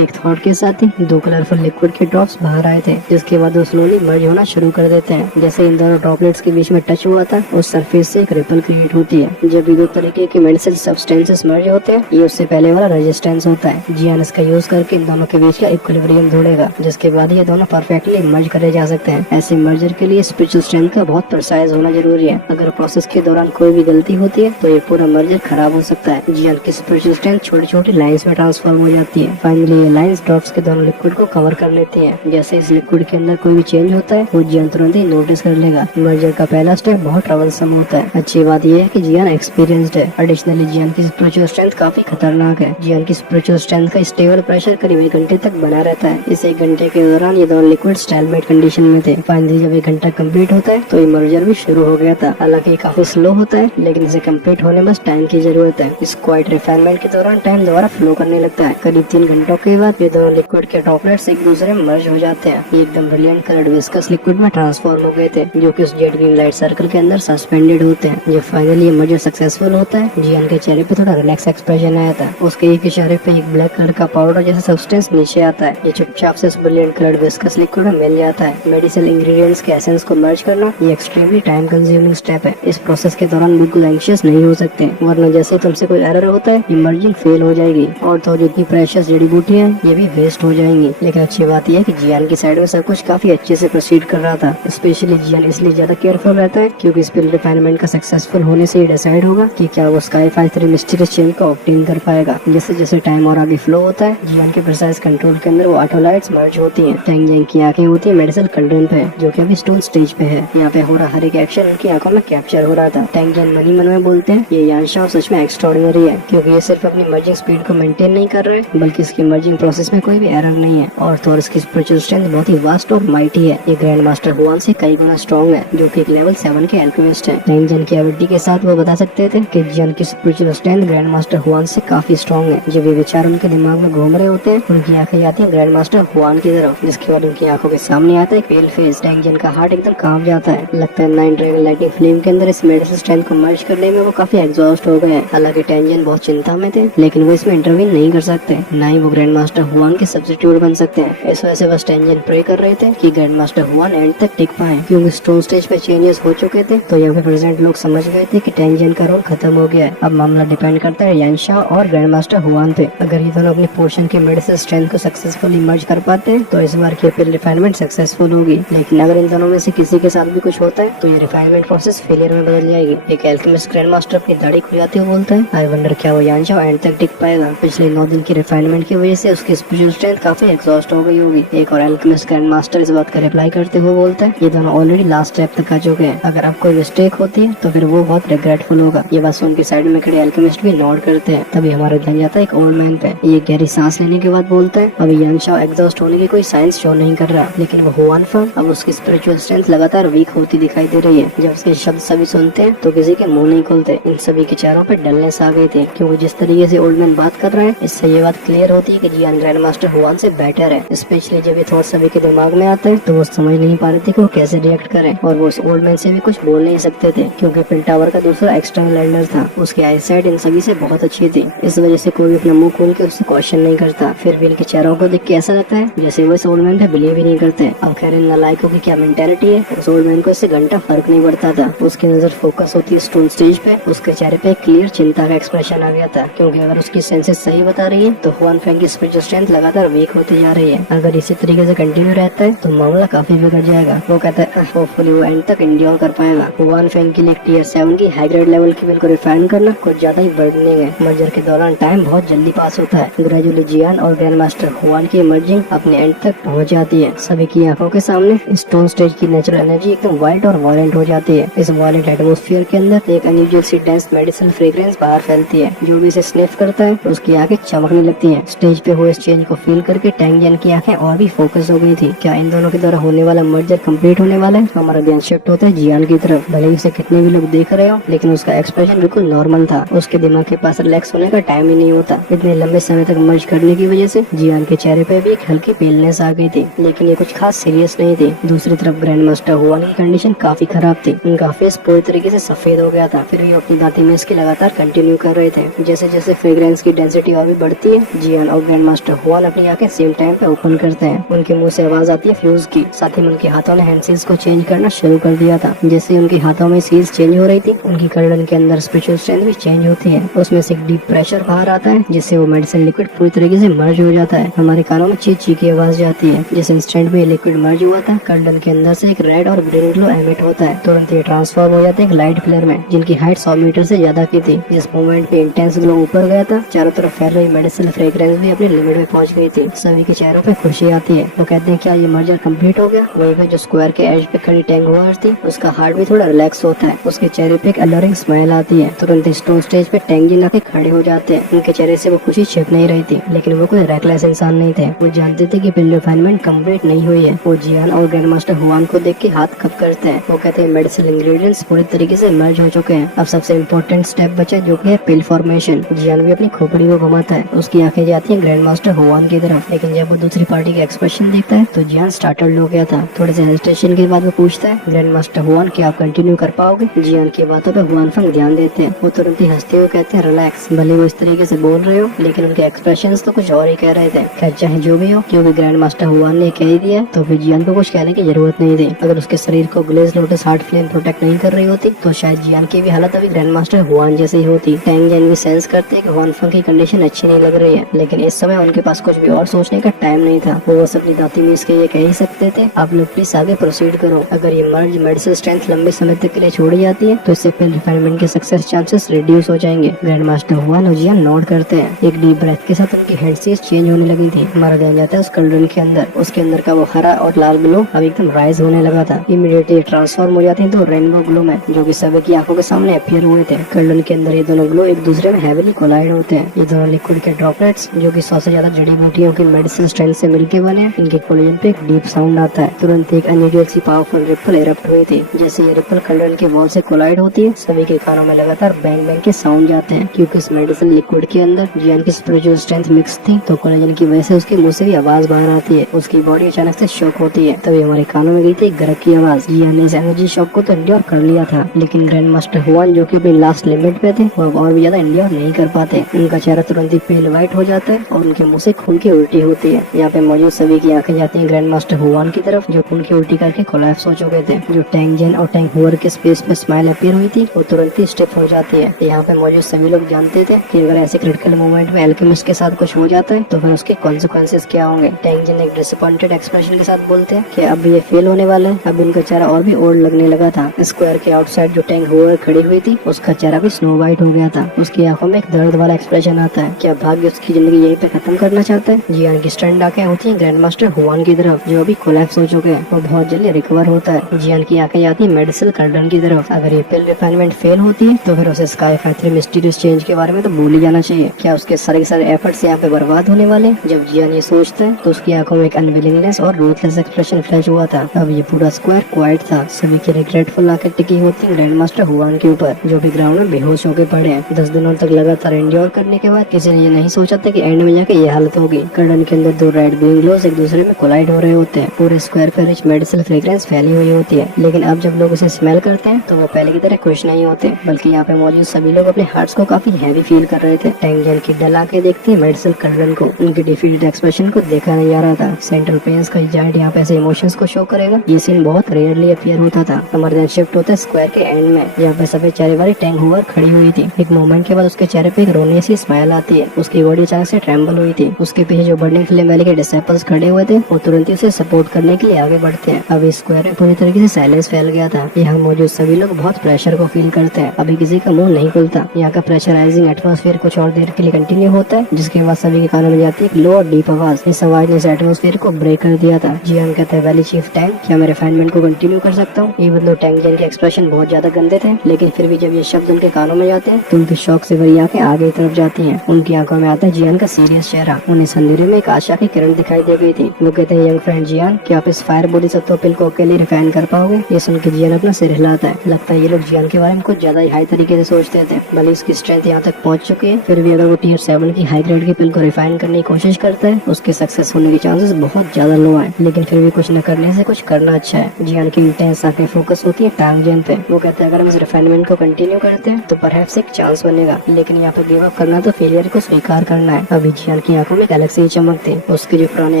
एक थॉट के साथ ही 2 कलरफुल लिक्विड के ड्रॉप्स बाहर आए थे, जिसके बाद वो स्लोली मर्ज होना शुरू कर देते हैं। जैसे इन दोनों ड्रॉपलेट्स के बीच में टच हुआ था, उस सरफेस से एक रिपल क्रिएट होती है। जब भी 2 तरीके के मेडिसिन सब्सटेंसेस मर्ज होते हैं, ये उससे पहले वाला रेजिस्टेंस होता है। जियान इसका यूज करके इन दोनों के बीच का इक्विलिब्रियम ढूंढेगा, जिसके बाद ये दोनों परफेक्टली मर्ज करे जा सकते हैं। ऐसे मर्जर के लिए स्पिरिचुअल स्ट्रेंथ का बहुत प्रिसाइज होना जरूरी है। अगर प्रोसेस के दौरान कोई भी गलती होती है तो ये पूरा मर्जर खराब हो सकता है। जियान की स्पिरिचुअल स्ट्रेंथ छोटी छोटी लाइंस में ट्रांसफॉर्म हो जाती है। फाइनली ये लाइंस ड्रॉप्स के दोनों लिक्विड को कवर कर लेती हैं। जैसे इस लिक्विड के अंदर कोई भी चेंज होता है, वो जियान तुरंत ही नोटिस कर लेगा। मर्जर का पहला स्टेप बहुत ट्रबलसम होता है। अच्छी बात यह है कि जियान एक्सपीरियंस्ड है। एडिशनली जियान की स्पिरिचुअल स्ट्रेंथ काफी खतरनाक है। जियान की स्पिरिचुअल स्ट्रेंथ का स्टेबल प्रेशर करीब 1 घंटे तक बना रहता है। इस 1 घंटे के दौरान ये दोनों लिक्विड स्टेलमेट कंडीशन में थे। फाइनली जब 1 घंटा कंप्लीट होता है तो ये मर्जर भी शुरू हो गया था। हालांकि काफी स्लो होता है, लेकिन इसे कंप्लीट होने में टाइम की जरूरत है। इस क्वाइट रिफाइनमेंट के दौरान टाइम दोबारा फ्लो करने लगता है। करीब 3 घंटों के बाद ये दोनों लिक्विड के ड्रॉपलेट्स एक दूसरे में मर्ज हो जाते हैं। ये एकदम ब्रिलियंट कलर्ड विस्कस लिक्विड में ट्रांसफॉर्म हो गए थे, जो कि उस जेड ग्रीन लाइट सर्कल के अंदर सस्पेंडेड होते हैं। जब फाइनली ये मर्जर सक्सेसफुल होता है, जियान के चेहरे पे थोड़ा रिलैक्स एक्सप्रेशन आया था। उसके एक इशारे पे एक ब्लैक कलर का पाउडर जैसा सब्सटेंस नीचे आता है। ये चुपचाप से ब्रिलियंट कलर्ड विस्कस लिक्विड में मिल जाता है। मेडिसिनल इंग्रेडिएंट्स के एसेंस को मर्ज करना ये एक्सट्रीमली टाइम कंज्यूमिंग स्टेप है। इस प्रोसेस के दौरान बिल्कुल एंशियस नहीं हो सकते, वरना जैसे तुमसे कोई एरर होता है, मर्जिंग फेल हो जाएगी और तो जितनी प्रेशियस जड़ी बूटियां ये भी वेस्ट हो जाएंगी। लेकिन अच्छी बात यह है कि जियान की साइड में सब कुछ काफी अच्छे से प्रोसीड कर रहा था। स्पेशली जियान इसलिए ज्यादा केयरफुल रहता है क्योंकि स्पिल रिफाइनमेंट का सक्सेसफुल होने से ही डिसाइड होगा कि क्या वो स्काई 5-3 मिस्टीरियस चेन को ऑब्टेन कर पाएगा। जैसे जैसे टाइम और आगे फ्लो होता है, जियान के प्रिसाइज कंट्रोल के अंदर वो ऑटोलाइट्स मर्ज होती हैं। टैंग जैंग की आंखें होती है मेडिसिनल कल्ड्रन पे, जो कि अभी स्टोन स्टेज पे है। यहाँ पे हो रहा हर एक एक्शन उनकी आंखों में कैप्चर हो रहा था। टैंग जैंग मन ही मन में बोलते हैं ये यानशाओ सच में एक्स्ट्राऑर्डिनरी है, क्योंकि ये सिर्फ अपनी मर्जिंग स्पीड को मेंटेन नहीं कर रहा है, बल्कि इसकी मर्जिंग प्रोसेस में कोई भी एरर नहीं है। और तो इसकी स्पिरिचुअल स्ट्रेंथ बहुत ही वास्ट और माइटी है। ये ग्रैंड मास्टर हुआन से कई गुना स्ट्रॉन्ग है, जो कि एक लेवल 7 के अल्केमिस्ट है। टैंग जैंग की एबिलिटी के साथ वो बता सकते थे कि जियान की spiritual strength grand master Hwan से काफी स्ट्रॉन्ग है। जब ये विचार उनके दिमाग में घूम रहे होते हैं, उनकी आंखें जाती है ग्रैंड मास्टर हुआन की तरफ, जिसके बाद उनकी आंखों के सामने आता है पेल फेस। टैंग जैंग का हार्ट एकदम कांप जाता है। लगता है 9 ड्रैगन लाइटिंग फ्लेम के अंदर इस मेडिसिन स्ट्रेंथ को मर्ज करने में वो काफी एग्जॉस्ट हो गए हैं। हालांकि टैंग जैंग बहुत चिंता में थे, लेकिन वो इसमें इंटरवीन नहीं कर सकते, ना ही वो ग्रैंड मास्टर हुआन के सब्स्टिट्यूट बन सकते हैं। इस वजह से बस टैंग जैंग प्रे कर रहे थे कि ग्रैंड मास्टर हुआन एंड तक टिक पाए, क्योंकि स्टोन स्टेज पे चेंजेस हो चुके थे। तो यहाँ पे प्रेजेंट लोग समझ गए थे कि टैंग जैंग का रोल खत्म हो गया है। अब मामला डिपेंड करता है यानशाओ और ग्रैंड मास्टर हुआन पे। अगर ये दोनों अपने पोर्शन के मेडिसिन स्ट्रेंथ को सक्सेसफुली मर्ज कर पाते हैं तो इस बार की अपील रिफाइनमेंट सक्सेसफुल होगी। लेकिन अगर इन दोनों में से किसी के साथ भी कुछ होता है तो ये रिफाइनमेंट प्रोसेस फेलियर में बदल जाएगी। एक अल्केमिस्ट ग्रैंड मास्टर अपनी दाढ़ी खुजाते हुए बोलता है, आई वंडर क्या वो यानशाओ एंड तक टिक पाएगा। पिछले 9 दिन की रिफाइनमेंट की वजह से उसकी स्पिरिचुअल स्ट्रेंथ काफी एग्जॉस्ट हो गई होगी। एक और अल्केमिस्ट ग्रैंड मास्टर इस बात का रिप्लाई करते हुए बोलता है, ये दोनों ऑलरेडी लास्ट स्टेप तक आ चुके हैं। अगर आपको मिस्टेक होती है तो फिर वो बहुत रिग्रेटफुल होगा। ये बात सुन के साइड में खड़े अल्केमिस्ट भी नोट करते हैं। तभी हमारा ध्यान जाता है एक ओल्ड मैन पे। ये गहरी सांस लेने के बाद बोलता है, अभी यानशाओ एग्जॉस्ट होने की कोई साइंस शो नहीं कर रहा, लेकिन वो हुआन फर्म अब उसकी स्पिरिचुअल स्ट्रेंथ लगातार वीक होती दिखाई दे रही है। जब उसके शब्द सभी सुनते हैं तो किसी के मुंह नहीं खुलते। इन सभी के चेहरों पे डलनेस आ गई थी, क्योंकि जिस तरीके से ओल्ड मैन बात कर रहा है, इससे ये बात क्लियर होती है कि जियान ग्रैंड मास्टर हुआन से बेटर है। स्पेशली जब ये थॉट सभी के दिमाग में आता है तो वो समझ नहीं पा रहे थे कि वो कैसे रिएक्ट करें, और वो उस ओल्ड मैन से भी कुछ बोल नहीं सकते थे, क्योंकि पिन टावर का दूसरा एक्सटर्नल लैंडर था। उसकी आईसाइट इन सभी से बहुत अच्छी थी, इस वजह से कोई भी अपना मुंह खोल के उससे क्वेश्चन नहीं करता। फिर भी इनके चेहरों को देख के ऐसा लगता है जैसे वो इस ओल्ड मैन पे बिलीव ही नहीं करते। अब खैर इन नालायकों की क्या मेंटेलिटी है, उस ओल्ड मैन को इससे घंटा फर्क नहीं पड़ता था। उसकी नजर फोकस होती है स्टोन स्टेज पे। उसके चेहरे पे एक क्लियर चिंता का एक्सप्रेशन आ गया था, क्योंकि अगर उसकी सेंसेस सही बता रही है तो हुआन फैंग की स्पिरिचुअल स्ट्रेंथ लगातार वीक होती जा रही है। अगर इसी तरीके से कंटिन्यू रहता है तो मामला काफी बिगड़ जाएगा। वो कहता है होपफुली वो एंड तक एंड्योर कर पाएगा। हुआन फैंग के लिए टियर 7 की हाई ग्रेड लेवल की बिल को रिफाइन करना कुछ ज्यादा ही बर्डनिंग है। मर्जर के दौरान टाइम बहुत जल्दी पास होता है। ग्रेजुअली जियान और ग्रैंड मास्टर हुआन की मर्जिंग अपने एंड तक पहुंच जाती है। सभी की आंखों के सामने स्टोन स्टेज की नेचुरल एनर्जी एकदम वाइल्ड और वायलेंट हो जाती है। इस वायलेंट एटमॉस्फेयर के अंदर एक अनयूजुअल सी डेंस मेडिसिनल फ्रेग्रेंस बाहर फैलती है। जो भी इसे स्निफ करता है उसकी आंखें चमकने लगती हैं। स्टेज पे हुए इस चेंज को फील करके टैंग जैंग की आंखें और भी फोकस हो गई थी। क्या इन दोनों के द्वारा होने वाला मर्जर कंप्लीट होने वाला है? हमारा ध्यान शिफ्ट होता है जियान की तरफ। भले ही उसे कितने भी लोग देख रहे हो, लेकिन उसका एक्सप्रेशन बिल्कुल नॉर्मल था। उसके दिमाग के पास रिलैक्स होने का टाइम ही नहीं होता। इतने लंबे समय तक मर्ज करने की वजह से जियान के चेहरे पे भी एक हल्की पेलनेस आ गई थी, लेकिन ये कुछ खास सीरियस नहीं थी। दूसरी तरफ ग्रैंड मास्टर हुआन की कंडीशन काफी खराब थी। उनका फेस पूरी तरीके से सफेद हो गया था। फिर भी अपनी दांती में इसके लगातार कंटिन्यू कर रहे थे। जैसे जैसे फ्रेग्रेंस की डेंसिटी और भी बढ़ती है, जियान और ग्रैंड मास्टर हुआन अपनी आंखें सेम टाइम पे ओपन करते हैं। उनके मुंह से आवाज आती है फ्यूज की। साथ ही उनके हाथों ने हैंड सील्स को चेंज करना शुरू कर दिया था। जैसे ही उनके हाथों में सील्स चेंज हो रही थी, उनकी कर्डन के अंदर स्पिरिचुअल स्ट्रेंथ भी चेंज होती है। उसमें से एक डीप प्रेशर बाहर आता है, जिससे वो मेडिसिन लिक्विड पूरी तरीके से मर्ज हो जाता है। हमारे कानों में ची ची की आवाज जाती है। जिस इंस्टेंट में लिक्विड मर्ज हुआ था, कर्डन के अंदर से एक रेड और ग्रीन ग्लो एमिट होता है। तुरंत ये ट्रांसफॉर्म हो जाते हैं एक लाइट फ्लेयर में, जिनकी हाइट 100 मीटर से ज्यादा की थी। जिस मोमेंट पे इंटेंस ग्लो ऊपर गया था, चारों तरफ फैल रही मेडिसिन फ्रेग्रेंस भी अपने लिमिट में पहुंच गई थी। सभी के चेहरों पे खुशी आती है। वो कहते हैं क्या ये मर्जर कंप्लीट हो गया। वहीं पे जो स्क्वायर के एज पे खड़ी टैंग हुआ थी, उसका हार्ट भी थोड़ा रिलैक्स होता है। उसके चेहरे पे एक अलरिंग स्माइल आती है। तुरंत स्टोन स्टेज पे टैंग आके खड़े हो जाते हैं। उनके चेहरे से वो खुशी छिप नहीं रही थी, लेकिन वो कोई रेकलेस इंसान नहीं थे। वो जानते थे कि पिल रिफाइनमेंट कंप्लीट नहीं हुई है। वो जियान और ग्रैंड मास्टर हुआन को देख के हाथ कप करते हैं। वो कहते हैं मेडिसिन इंग्रेडिएंट्स पूरी तरीके से मर्ज हो चुके हैं। अब सबसे इम्पोर्टेंट स्टेप बचा है, जो कि है पिल फॉर्मेशन। जियान भी अपनी खोपड़ी को घुमाता है। उसकी आंखें जाती हैं ग्रैंड मास्टर हुआन की तरफ, लेकिन जब वो दूसरी पार्टी के एक्सप्रेशन देखता है तो जियान स्टार्टल्ड हो गया था। थोड़े से हेजिटेशन के बाद वो पूछता है, ग्रैंड मास्टर हुआन क्या आप कंटिन्यू कर पाओगे। जियान की बातों पे हुआन फंग ध्यान देते हैं। वो तुरंत ही हंसते हुए कहते हैं रिलैक्स। भले वो इस तरीके से बोल रहे हो, लेकिन उनके एक्सप्रेशंस तो कुछ और ही कह रहे थे। खैर चाहे जो भी हो, क्योंकि ग्रैंड मास्टर हुआन ने कह ही दिया, तो फिर जियान को कुछ कहने की जरूरत नहीं थी। अगर उसके शरीर को glaze lotus heart flame protect नहीं कर रही होती, तो शायद जियान की भी हालत अभी ग्रैंड मास्टर हुआन जैसी ही होती। टैंग जैन भी सेंस करते हैं कि हुआन फंग की कंडीशन अच्छी नहीं लग रही है, लेकिन इस समय उनके पास कुछ भी और सोचने का टाइम नहीं था। वो बस अपनी दाती में इसके ये कह ही सकते थे, आप लोग प्लीज आगे प्रोसीड करो। अगर ये मर्ज मेडिसिन स्ट्रेंथ लंबे समय तक के लिए छोड़ी जाती है, तो इससे फिर रिफाइनमेंट के सक्सेस चांसेस रिड्यूस हो जाएंगे। ग्रैंड मास्टर हुआन और जियान नोट करते हैं। एक डीप ब्रेथ के साथ उनकी हेड सीज चेंज होने लगी थी। हमारा ध्यान जाता है उस कर्डन के अंदर। उसके अंदर का वो हरा और लाल ग्लो अब एकदम राइज होने लगा था। इमीडिएटली ट्रांसफॉर्म हो जाते हैं तो रेनबो ग्लो में, जो कि सभी की आंखों के सामने अपीयर हुए थे। कर्डन के अंदर ये दोनों ग्लो एक दूसरे में हेवीली कोलाइड होते हैं। ये दोनों लिक्विड के ड्रॉपलेट्स, जो कि 100 से ज्यादा जड़ी बूटियों की मेडिसिन स्ट्रेंथ से मिलकर बने हैं, इनके कोलिजन पे एक डीप साउंड आता है। तुरंत एक अनयूजुअल सी पावरफुल रिपल इरप्ट हुई थी। जैसे ये रिपल कर्डन के वॉल से कोलाइड होती है, सभी के कानों में लगातार बैंग बैंग के साउंड जाते हैं। क्योंकि इस मेडिसिन लिक्विड के अंदर जियान की स्पिरिचुअल स्ट्रेंथ मिक्स थी, तो कोलेजन की वजह से उसके मुंह से भी आवाज बाहर आती है। उसकी बॉडी अचानक से शॉक होती है। तभी हमारे कानों में गई थी एक गरज की आवाज। जियान ने इस एनर्जी शॉक को तो इंड्योर कर लिया था, लेकिन ग्रैंड मास्टर हुआन, जो कि अपनी लास्ट लिमिट पे थे, वो और भी ज्यादा इंड्योर नहीं कर पाते। उनका चेहरा तुरंत ही पेल व्हाइट हो जाता है और उनके मुंह से खून की उल्टी होती है। यहाँ पे मौजूद सभी की आंखें जाती हैं ग्रैंड मास्टर हुआन की तरफ, जो खून की उल्टी करके कोलैप्स हो चुके थे। जो टैंग जेन और टैंग हुआर के स्पेस में स्माइल अपीयर हुई थी, वो तुरंत ही स्टिफ हो जाती है। यहाँ पे मौजूद सभी लोग जानते थे कि अगर ऐसे क्रिटिकल मोमेंट में एल्केमिस्ट के साथ कुछ हो जाता है, तो फिर उसके कॉन्सिक्वेंसेस क्या होंगे। टैंग जेन एक डिसअपॉइंटेड एक्सप्रेशन के साथ बोलते हैं कि अब ये फेल होने वाला है। अब उनका चेहरा और भी ओल्ड लगने लगा था। स्क्वायर के आउटसाइड जो टैंग हुआर खड़ी हुई थी, उसका चेहरा भी स्नो व्हाइट हो गया था। उसकी आंखों में एक दर्द वाला एक्सप्रेशन आता है। क्या भाग्य उसकी जिंदगी यहीं पे खत्म करना चाहता है। जियान की स्टंट आंखें होती है ग्रैंड मास्टर हुआन की तरफ, जो अभी कोलैप्स हो चुके हैं। वो बहुत जल्दी रिकवर होता है। जियान की आंखें जाती है मेडिसिन कर्डन की तरफ। अगर ये पिल रिफाइनमेंट फेल होती है, तो फिर उसे स्काई फैक्ट्री मिस्टीरियस चेंज के बारे में तो भूल ही जाना चाहिए। क्या उसके सारे एफर्ट्स यहाँ पे बर्बाद होने वाले। जब जियान ये सोचता है, तो उसकी आंखों में एक अनविलिंगनेस और रूथलेस एक्सप्रेशन फ्लैश हुआ था। अब ये पूरा स्क्वायर क्वाइट था। सभी की रिग्रेटफुल आंखें टिकी होती है ग्रैंड मास्टर हुआन के ऊपर, जो भी ग्राउंड में बेहोश होकर पड़े हैं। 10 दिनों तक लगातार एंड्योर करने के बाद किसी ने ये नहीं सोचा था कि एंड में जाके ये हालत होगी। कर्डन के अंदर दो रेड ग्रीन ग्लोस एक दूसरे में कोलाइड हो रहे होते हैं। पूरे स्क्वायर पे रिच मेडिसिन फ्रेग्रेंस फैली हुई होती है। लेकिन अब जब लोग उसे स्मेल करते हैं, तो वो पहले की तरह खुश नहीं होते, बल्कि यहाँ पे मौजूद सभी लोग अपने हार्ट्स को काफी हैवी फील कर रहे थे। टैंग जेन की डल आके देखते हैं मेडिसिन कर्डन को। उनके डिफीटेड एक्सप्रेशन को देखा नहीं जा रहा था। सेंट्रल पेन्स का जाइंट यहाँ पे ऐसे इमोशंस को शो करेगा, ये सीन बहुत रेयरली अपीयर होता था। हमारे ध्यान शिफ्ट होता है स्क्वायर के एंड में, जहाँ पे सफेद चेहरे वाली टैंग हुआर खड़ी हुई थी। एक मोमेंट के बाद उसके चेहरे पे एक रोने सी स्माइल आती है। उसकी बॉडी अचानक से ट्रेम्बल हुई थी। उसके पीछे जो बर्निंग फ्लेम वैली के डिसिपल्स खड़े हुए थे, वो तुरंत ही उसे सपोर्ट करने के लिए आगे बढ़ते हैं। अब इस स्क्वायर में पूरी तरीके से साइलेंस फैल गया था। यहाँ मौजूद सभी लोग बहुत प्रेशर को फील करते हैं। अभी किसी का मुंह नहीं खुलता। यहाँ का प्रेशराइजिंग एटमॉस्फेयर कुछ और देर के लिए कंटिन्यू होता है, जिसके बाद सभी के कानों में जाती है लो और डीप आवाज। इस आवाज ने इस एटमॉस्फेयर को ब्रेक कर दिया था। जियान कहता है वैली चीफ टैंग, क्या मैं रिफाइनमेंट को कंटिन्यू कर सकता हूँ। इवन दो टैंग जेन के एक्सप्रेशन बहुत ज्यादा गंदे थे, लेकिन फिर भी जब ये शब्द उनके कानों में जाते हैं, तो उनकी शौक से भरी आंखें आगे की तरफ जाती हैं। उनकी आंखों में आता है जियान का सीरियस चेहरा। उन्हें इस अंधेरे में एक आशा की किरण दिखाई दे गई थी। वो कहते हैं यंग फ्रेंड जियान, क्या आप इस फायर बोधिसत्व पिल को अकेले रिफाइन कर पाओगे। ये सुन के जियान अपना सिर हिलाता है। लगता है ये लोग जियान के बारे में कुछ ज्यादा ही हाई तरीके से सोचते थे। भले इसकी स्ट्रेंथ यहाँ तक पहुंच चुकी है, फिर भी अगर वो टियर 7 की हाई ग्रेड की पिल को रिफाइन करने की कोशिश करता है, उसके सक्सेस होने के चांसेस बहुत ज्यादा लो है। लेकिन फिर भी कुछ न करने से कुछ करना अच्छा है। जियान की इंटेंस आंखें फोकस होती है टैंग जेन पे। वो कहते हैं अगर हम इस रिफाइनमेंट को कंटिन्यू करते हैं, तो परहैप्स एक चांस बनेगा, लेकिन यहाँ पे गिव अप करना तो फेलियर को स्वीकार करना है। अभी जियान की आंखों में गैलेक्सी ही चमकते। उसके जो पुराने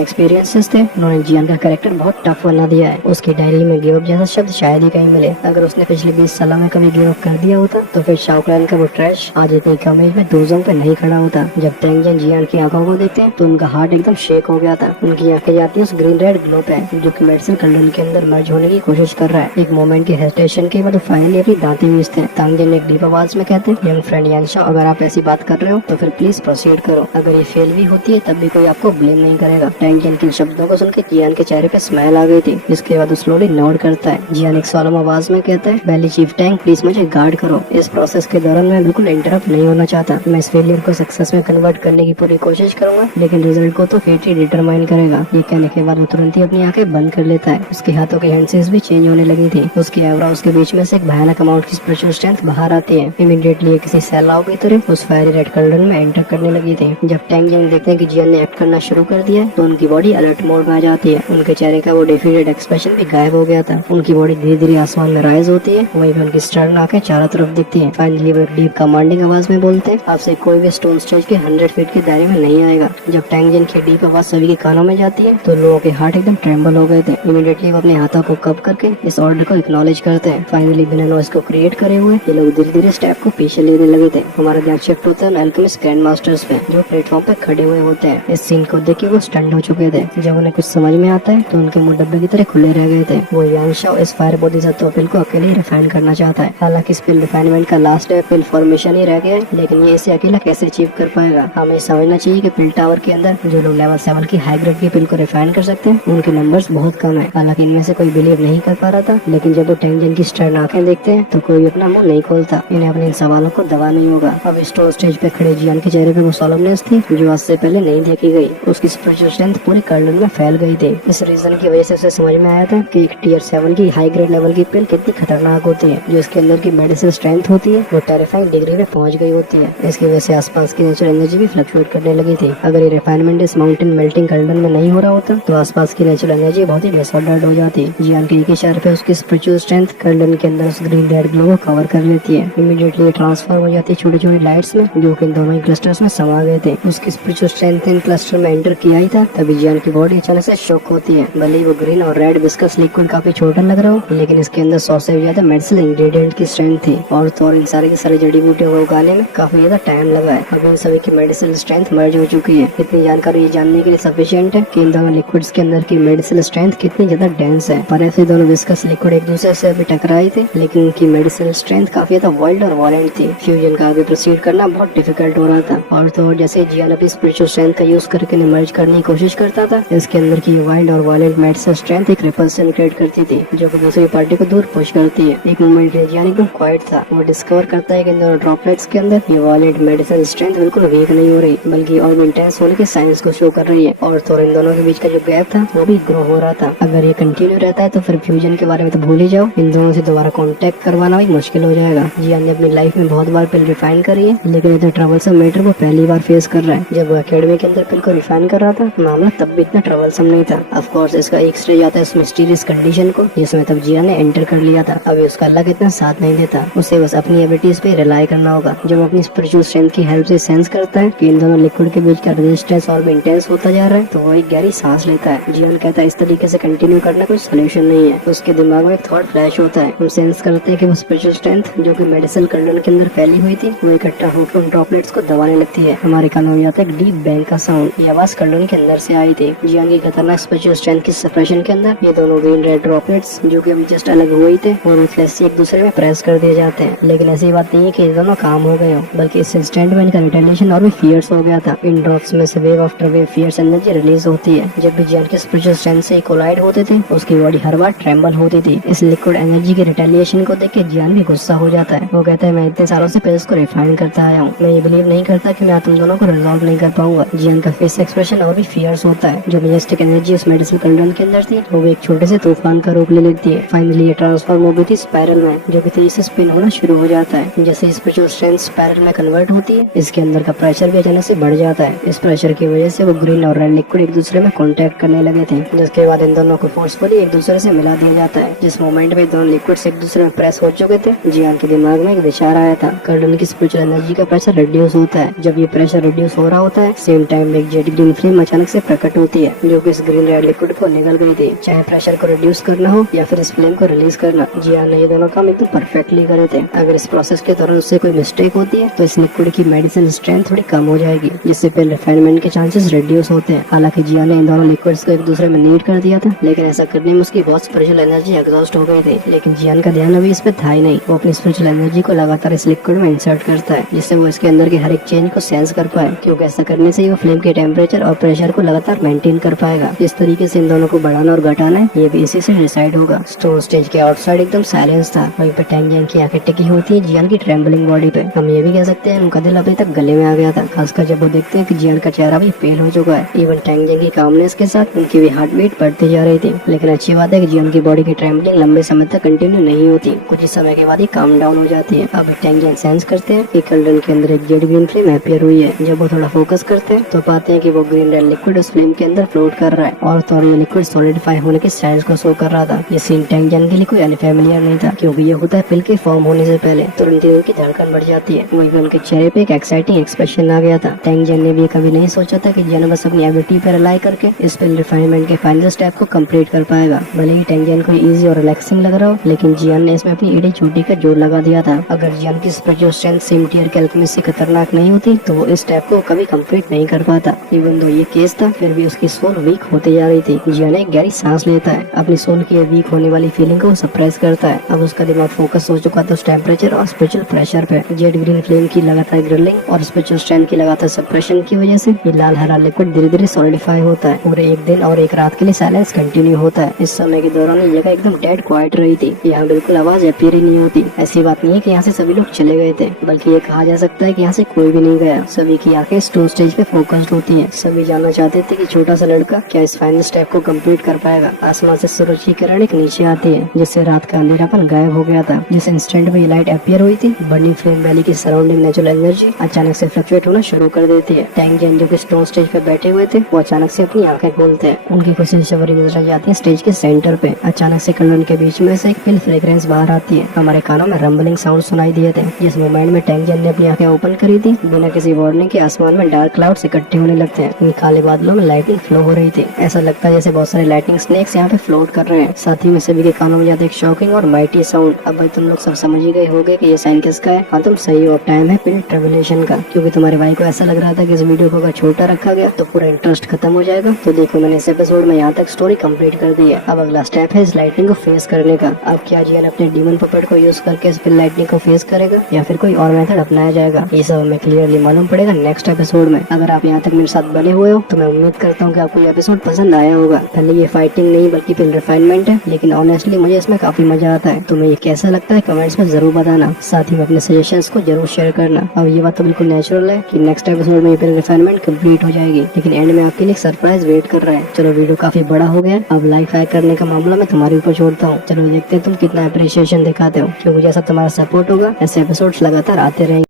एक्सपीरियंसेस थे उन्होंने जियान का कैरेक्टर बहुत टफ बना दिया है। उसकी डायरी में गिव अप जैसा शब्द शायद ही कहीं मिले। अगर उसने पिछले 20 सालों में कभी गिव अप कर दिया होता तो फिर शाओकान का वो ट्रैश आज इतनी कम एज में दोजों पे नहीं खड़ा होता। जब टेंजन जियान की आंखों को देखते हैं तो उनका हार्ट एकदम शेक हो गया था। उनकी आंखें जाती है उस ग्रीन रेड ग्लो पे जो कि मेडिसिन कल्डन के अंदर मर्ज होने की कोशिश कर रहा है। एक मोमेंट की हेजिटेशन के बाद वो फाइनली अपनी दांतें मीचते हैं। तांगजन एक डीप आवाज में कहते हैं, यंग फ्रेंड यानशा, अगर आप ऐसी बात कर रहे हो तो फिर प्लीज प्रोसीड करो। अगर ये फेल भी होती है तब भी कोई आपको ब्लेम नहीं करेगा। टैंगजन के शब्दों को सुनकर जियान के चेहरे पे स्माइल आ गई थी। इसके बाद वो स्लोली नोड करता है। जियान एक सोलम आवाज में कहता है, वैली चीफ टैंक, प्लीज मुझे गार्ड करो। इस प्रोसेस के दौरान मैं बिल्कुल इंटरप्ट नहीं होना चाहता। मैं इस फेलियर को सक्सेस में कन्वर्ट करने की पूरी कोशिश करूंगा, लेकिन रिजल्ट को तो फेट ही डिटरमाइन करेगा। ये कहने के बाद वो तुरंत ही अपनी आंखें बंद कर लेता है। उसके हाथों की हैंडसेस भी चेंज होने लगी थी। उसकी आईब्रोज के बीच में से एक भयानक अमाउंट की स्पिरिचुअल स्ट्रेंथ बाहर आती है। इमीडिएटली किसी सैलाब की तरह उस फायरी रेड कल्डन में एंटर करने लगी थी। जब टैंगजन देखते हैं कि जियान ने एक्ट करना शुरू कर दिया है तो उनकी बॉडी अलर्ट मोड में आ जाती है। उनके चेहरे का वो डिफीटेड एक्सप्रेशन भी गायब हो गया था। उनकी बॉडी धीरे धीरे आसमान में राइज होती है। वहीं पे उनकी स्टर्न आंखें चारों तरफ दिखती हैं। फाइनली वो डीप कमांडिंग आवाज में बोलते हैं, आपसे कोई भी स्टोन स्टेज के 100 फीट के दायरे में नहीं आएगा। जब टैंगजन की डीप आवाज सभी के कानों में जाती है तो लोगों के हार्ट एकदम ट्रेम्बल हो गए थे। इमीडिएटली वो अपने हाथों को कप करके इस ऑर्डर को एक्नॉलेज करते हैं। फाइनली बिना नॉइस को क्रिएट करे हुए ये लोग धीरे धीरे स्टेप को पीछे लेने लगे थे। हमारा ध्यान शिफ्ट होता है अल्केमिस्ट ग्रैंड मास्टर्स पे जो प्लेटफॉर्म पे खड़े हुए होते हैं। इस सीन को देख के वो स्टंट हो चुके थे। जब उन्हें कुछ समझ में आता है तो उनके मुंह डब्बे की तरह खुले रह गए थे। वो यानशा इस फायर बोधिसत्व पिल को अकेले ही रिफाइन करना चाहता है। हालांकि इस पिल रिफाइनमेंट का लास्ट है, पिल फॉर्मेशन ही रह गया है, लेकिन ये इसे अकेला कैसे अचीव कर पाएगा। हमें समझना चाहिए कि पिल टावर के अंदर जो लोग लेवल 7 की हाई ग्रेड की पिल को रिफाइन कर सकते हैं उनके नंबर्स बहुत कम है। हालांकि इनमें से कोई बिलीव नहीं कर पा रहा था, लेकिन जब वो टैंगजन की स्टर्न आंखें देखते हैं तो कोई अपना मुंह नहीं खोलता। इन्हें अपने इन सवालों को दबा नहीं होगा। अब स्टोर स्टेज पे खड़े जियान के चेहरे पे वो सोलमनेस थी जो आज से पहले नहीं देखी गई। उसकी स्पिरिचुअल स्ट्रेंथ पूरे कर्नल में फैल गई थी। इस रीजन की वजह से उसे समझ में आया था कि एक टियर 7 की हाई ग्रेड लेवल की पिल कितनी खतरनाक होती है। जो इसके अंदर की मेडिसिन स्ट्रेंथ होती है वो टेरिफाइंग डिग्री में पहुंच गई होती है। इसकी वजह से आसपास की नेचुरल एनर्जी भी फ्लक्चुएट करने लगी थी। अगर ये रिफाइनमेंट इस माउंटेन मेल्टिंग कर्नल में नहीं हो रहा होता तो आसपास की नेचुरल एनर्जी बहुत ही डिसऑर्डर्ड हो जाती। जियान के एक इशारे पे उसकी स्पिरिचुअल स्ट्रेंथ कर्नल के अंदर उस ग्रीन रेड ग्लो को कवर कर लेती है। इमीडिएटली ट्रांसफॉर्म हो जाती है छोटी छोटी लाइट्स में जो कि दोनों ही क्लस्टर्स में समा गए थे। उसकी स्पिरिचुअल स्ट्रेंथ इन क्लस्टर में एंटर किया ही था तभी जियान की बॉडी अचानक से शॉक होती है। भले ही वो ग्रीन और रेड विस्कस लिक्विड काफी छोटा लग रहा हो, लेकिन इसके अंदर 100 से ज्यादा मेडिसिनल इंग्रेडिएंट की स्ट्रेंथ थी। और तो और इन सारे के सारे जड़ी बूटियों को उगाने में काफी ज्यादा टाइम लगा है। अब इन सभी की मेडिसिनल स्ट्रेंथ मर्ज हो चुकी है। इतनी जानकारी ये जानने के लिए सफिशिएंट है कि इन दोनों लिक्विड्स के अंदर की मेडिसिनल स्ट्रेंथ कितनी ज्यादा डेंस है। पर ऐसे दोनों विस्कस लिक्विड एक दूसरे से अभी टकराए थे, लेकिन उनकी मेडिसिनल स्ट्रेंथ काफी ज्यादा वाइल्ड और वॉलेंट थी। फ्यूजन का आगे प्रोसीड करना बहुत डिफिकल्ट हो रहा था। और तो और जैसे जियान अपनी स्पिरिचुअल स्ट्रेंथ का यूज करके मर्ज करने की कोशिश करता था, इसके अंदर की वाइल्ड और वायलेंट मेडिसिनल स्ट्रेंथ एक रिपल्सन क्रिएट करती थी जो कि दूसरी पार्टी को दूर पुश करती है। एक मोमेंट जियान एकदम क्वाइट था। वो डिस्कवर करता है कि इन दोनों ड्रॉपलेट्स के अंदर ये वायलेंट मेडिसिनल स्ट्रेंथ बिल्कुल वीक नहीं हो रही, बल्कि और भी इंटेंस होने के साइंस को शो कर रही है। और तो इन दोनों के बीच का जो गैप था वो भी ग्रो हो रहा था। अगर ये कंटिन्यू रहता है तो फिर फ्यूजन के बारे में तो भूल ही जाओ, इन दोनों से दोबारा कांटेक्ट करवाना भी मुश्किल हो जाएगा। जियान ने अपनी लाइफ में बहुत बार पिल रिफाइन करी है, लेकिन इतना ट्रबलसम मैटर वो पहली बार फेस कर रहा है। जब वो एकेडमी के अंदर पिल को रिफाइन कर रहा था मामला तब भी इतना ट्रबलसम नहीं था। ऑफ कोर्स इसका एक स्टेज आता है इस मिस्टीरियस कंडीशन को जिसमें तब जियान ने एंटर कर लिया था। अभी उसका लक इतना साथ नहीं देता, उसे बस अपनी एबिलिटीज पे रिलाई करना होगा। जब अपनी स्पिरिचुअल स्ट्रेंथ की हेल्प से सेंस करता है कि इन दोनों लिक्विड के बीच का रेजिस्टेंस और भी इंटेंस होता जा रहा है तो वो एक गहरी सांस लेता है। जियान कहता है इस तरीके से कंटिन्यू करना कोई सोल्यूशन नहीं है। उसके दिमाग में एक थॉट फ्लैश होता है। हम सेंस करते हैं कि वो स्पिरिचुअल स्ट्रेंथ जो कि मेडिसिनल कर्नल के अंदर फैली हुई थी वो इकट्ठा होकर उन ड्रॉपलेट्स को दबाने लगती है। हमारे कानों में आता है डीप बैंग का साउंड। ये आवाज कर्नल के अंदर से आई थी। जियान की खतरनाक स्पिरिचुअल स्ट्रेंथ की सप्रेशन के अंदर ये दोनों ग्रीन रेड ड्रॉपलेट्स जो कि हम जस्ट अलग हुए थे और रूथलेसली एक दूसरे में प्रेस कर दिए जाते हैं। लेकिन ऐसी बात नहीं है कि ये दोनों काम हो गए हो, बल्कि इस इंस्टेंट में इनका रिटेलिएशन और भी फियर्स हो गया था। इन ड्रॉप्स में से wave after wave fierce energy release होती है। जब भी जियान के स्पिरिचुअल स्ट्रेंथ से कोलाइड होते थे उसकी बॉडी हर बार ट्रेम्बल होती थी। इस लिक्विड एनर्जी के रिटेलिएशन को देख के जियान भी गुस्सा हो जाता है। वो कहता है मैं इतने सालों से पिल्स को रिफाइन करता आया हूँ, मैं ये बिलीव नहीं करता कि मैं तुम दोनों को रिजॉल्व नहीं कर पाऊंगा। जियान का फेस एक्सप्रेशन और भी फियर्स होता है। जो मेजेस्टिक एनर्जी उस मेडिसिन कर्नल के अंदर थी वो एक छोटे से तूफान का रूप ले लेती है। फाइनली ये ट्रांसफॉर्म हो गई थी स्पाइरल में जो कि तेजी से स्पिन होना शुरू हो जाता है। जैसे स्पिरिचुअल स्ट्रेंथ स्पाइरल में कन्वर्ट होती है इसके अंदर का प्रेशर भी अचानक से बढ़ जाता है। इस प्रेशर की वजह से वो ग्रीन और रेड लिक्विड एक दूसरे में कांटेक्ट करने लगे थे, जिसके बाद इन दोनों को फोर्सफुली एक दूसरे से मिला दिया जाता है। जिस मोमेंट में दोनों लिक्विड्स एक दूसरे में प्रेस हो चुके थे जियान के दिमाग में एक विचार आया था। कर्डन की स्पिरिचुअल एनर्जी का प्रेशर रिड्यूस होता है। जब ये प्रेशर रिड्यूस हो रहा होता है, सेम टाइम में एक जेट ग्रीन फ्लेम अचानक से प्रकट होती है, जो कि इस ग्रीन रेड लिक्विड को निकल गई थी। चाहे प्रेशर को रिड्यूस करना हो या फिर इस फ्लेम को रिलीज करना, जियान ने ये दोनों काम एकदम परफेक्टली करे थे। अगर इस प्रोसेस के दौरान उससे कोई मिस्टेक होती है तो इस लिक्विड की मेडिसिन स्ट्रेंथ थोड़ी कम हो जाएगी, जिससे फिर रिफाइनमेंट के चांसेस रिड्यूस होते हैं। हालांकि जियान ने इन दोनों लिक्विड्स को एक दूसरे में नीड कर दिया था, लेकिन ऐसा करने में उसकी बहुत स्पिरिचुअल एनर्जी एग्जॉस्ट हो गई थी। लेकिन जियान का ध्यान अभी इस पे था ही नहीं। वो अपनी स्पिरिचुअल एनर्जी को लगातार इस लिक्विड में इंसर्ट करता है, जिससे वो इसके अंदर के हर एक चेंज को सेंस कर पाए, क्योंकि ऐसा करने से ही वो फ्लेम के टेम्परेचर और प्रेशर को लगातार मेंटेन कर पाएगा। इस तरीके से इन दोनों को बढ़ाना और घटाना है, ये भी इसी से डिसाइड होगा। स्टोन स्टेज के आउटसाइड एकदम साइलेंस था। वहीं पे टैंग जियान की आंखें टिकी होती है जियान की ट्रेम्बलिंग बॉडी पे। हम ये भी कह सकते हैं उनका दिल अभी तक गले में आ गया था, खासकर जब वो देखते हैं कि जियान का चेहरा भी पेल हो चुका है। इवन टैंग जियान की कामनेस के साथ उनकी भी हार्ट बीट बढ़ती जा रही थी। लेकिन अच्छी बात है कि जियान की बॉडी की ट्रेम्बलिंग लंबे समय तक कंटिन्यू नहीं होती, कुछ ही समय के बाद ही काम डाउन हो जाती है। अब टैंग जियान सेंस करते हैं कि कर्डन के अंदर एक जेड ग्रीन फ्लेम अपीयर हुई है। जब वो थोड़ा फोकस करते हैं तो पाते हैं कि वो ग्रीन रेड लिक्विड उस फ्लेम के अंदर फ्लोट कर रहा है, और तो ये लिक्विड सॉलिडिफाई होने के साइंस को शो कर रहा था। ये सीन टैंग जियान के लिए कोई अनफैमिलियर नहीं था, क्योंकि ये होता है पिल के फॉर्म होने से पहले तुरंत ही उनकी धड़कन बढ़ जाती है। वहीं पे उनके चेहरे पे एक एक्साइटिंग एक्सप्रेशन आ गया था। टैंग जियान ने भी कभी नहीं सोचा था कि जियान बस अपनी एबिलिटी पर रिलाई करके इस पिल रिफाइनमेंट के फाइनल स्टेप को कंप्लीट कर पाएगा। भले ही टैंग जियान को इजी और रिलैक्सिंग लग रहा हो, लेकिन जियान ने इसमें अपनी एड़ी चोटी का जोर लगा दिया था। अगर जियान की स्पिरिचुअल स्ट्रेंथ सेम टियर के अल्केमिस्ट से खतरनाक नहीं होती तो वो इस स्टेप को कभी कंप्लीट नहीं कर पाता। इवन दो ये केस था, फिर भी उसकी सोल वीक होते जा रही थी। जियान एक गहरी सांस लेता है, अपनी सोल की वीक होने वाली फीलिंग को सप्रेस करता है। अब उसका दिमाग फोकस हो चुका था उस टेम्परेचर और स्पिरिचुअल प्रेशर पे। जेड ग्रीन फ्लेम की लगातार ग्रिलिंग और स्पिरिचुअल स्ट्रेंथ की लगातार सप्रेशन की वजह से ये लाल हरा लिक्विड धीरे धीरे सॉलिडिफाई होता है। पूरे एक दिन और एक रात के लिए साइलेंस कंटिन्यू होता है। इस समय के दौरान ये जगह एकदम डेड क्वाइट रही थी। यहाँ बिल्कुल आवाज अपीयर ही नहीं होती। ऐसी बात नहीं है कि यहाँ से सभी लोग चले गए थे, बल्कि ये कहा जा सकता है कि यहाँ से कोई भी नहीं गया। सभी की आंखें स्टोन स्टेज पे फोकस्ड होती हैं। सभी जानना चाहते थे कि छोटा सा लड़का क्या इस फाइनल स्टेप को कंप्लीट कर पाएगा। आसमान से सूरज की किरण एक नीचे आती है, जिससे रात का अंधेरापन गायब हो गया था। जिस इंस्टेंट में ये लाइट अपीयर हुई थी, बर्निंग फ्लेम वैली की सराउंडिंग नेचुरल एनर्जी अचानक से फ्लक्चुएट होना शुरू कर देती है। टैंग जियान जो कि स्टोन स्टेज पे बैठे हुए थे, वो अचानक से अपनी आंखें खोलते हैं। उनकी खुशी शवरी नजर जाती है स्टेज के सेंटर पे। अचानक से कर्डन के बीच में से एक पिल फ्रेग्रेंस बाहर आती है। हमारे कानों में रंबलिंग साउंड सुनाई दिए थे। जिस मोमेंट में टैंग जियान ने अपनी आंखें ओपन करी थी, बिना किसी वार्निंग के आसमान में डार्क क्लाउड्स इकट्ठे होने लगते हैं। इन काले बादलों में लाइटिंग फ्लो हो रही थी। ऐसा लगता है जैसे बहुत सारे लाइटिंग स्नेक्स यहाँ पे फ्लोट कर रहे हैं। साथ ही में सभी के कानों में जाते एक शॉकिंग और माइटी साउंड। अब भाई तुम लोग सब समझ ही गए होगे कि ये साइन किसका है। हाँ, तुम सही हो, टाइम है पिल ट्रेवलेशन का। क्योंकि तुम्हारे भाई को ऐसा लग रहा था कि इस वीडियो को अगर छोटा रखा गया तो पूरा इंटरेस्ट खत्म हो जाएगा। तो देखो, मैंने इस एपिसोड में यहाँ तक स्टोरी कंप्लीट कर दी है। अब अगला स्टेप है इस लाइटनिंग को फेस करने का। अब क्या जियान अपने डीमन पपेट को यूज करके इस लाइटनिंग को फेस करेगा या फिर कोई और मेथड अपनाया जाएगा, ये सब हमें क्लियरली मालूम पड़ेगा नेक्स्ट एपिसोड में। अगर आप यहाँ तक मेरे साथ बने हुए हो तो मैं उम्मीद करता हूँ कि आपको ये एपिसोड पसंद आया होगा। पहले ये फाइटिंग नहीं बल्कि पिल रिफाइनमेंट है, लेकिन ऑनेस्टली मुझे इसमें काफी मजा आता है। तुम्हें ये कैसा लगता है कमेंट्स में जरूर बताना। साथ ही में अपने सजेशंस को जरूर शेयर करना। अब ये बात तो बिल्कुल नेचुरल है कि नेक्स्ट एपिसोड में ये पिल रिफाइनमेंट कंप्लीट हो जाएगी, लेकिन एंड में आपके लिए सरप्राइज वेट कर रहा है। चलो, वीडियो काफी बड़ा हो गया। अब लाइक हाइक करने का मामला मैं तुम्हारे ऊपर छोड़ता हूँ। चलो देखते हैं तुम कितना अप्रिशिएशन दिखाते हो, क्योंकि जैसा तुम्हारा सपोर्ट होगा ऐसे एपिसोड्स लगातार आते रहेंगे।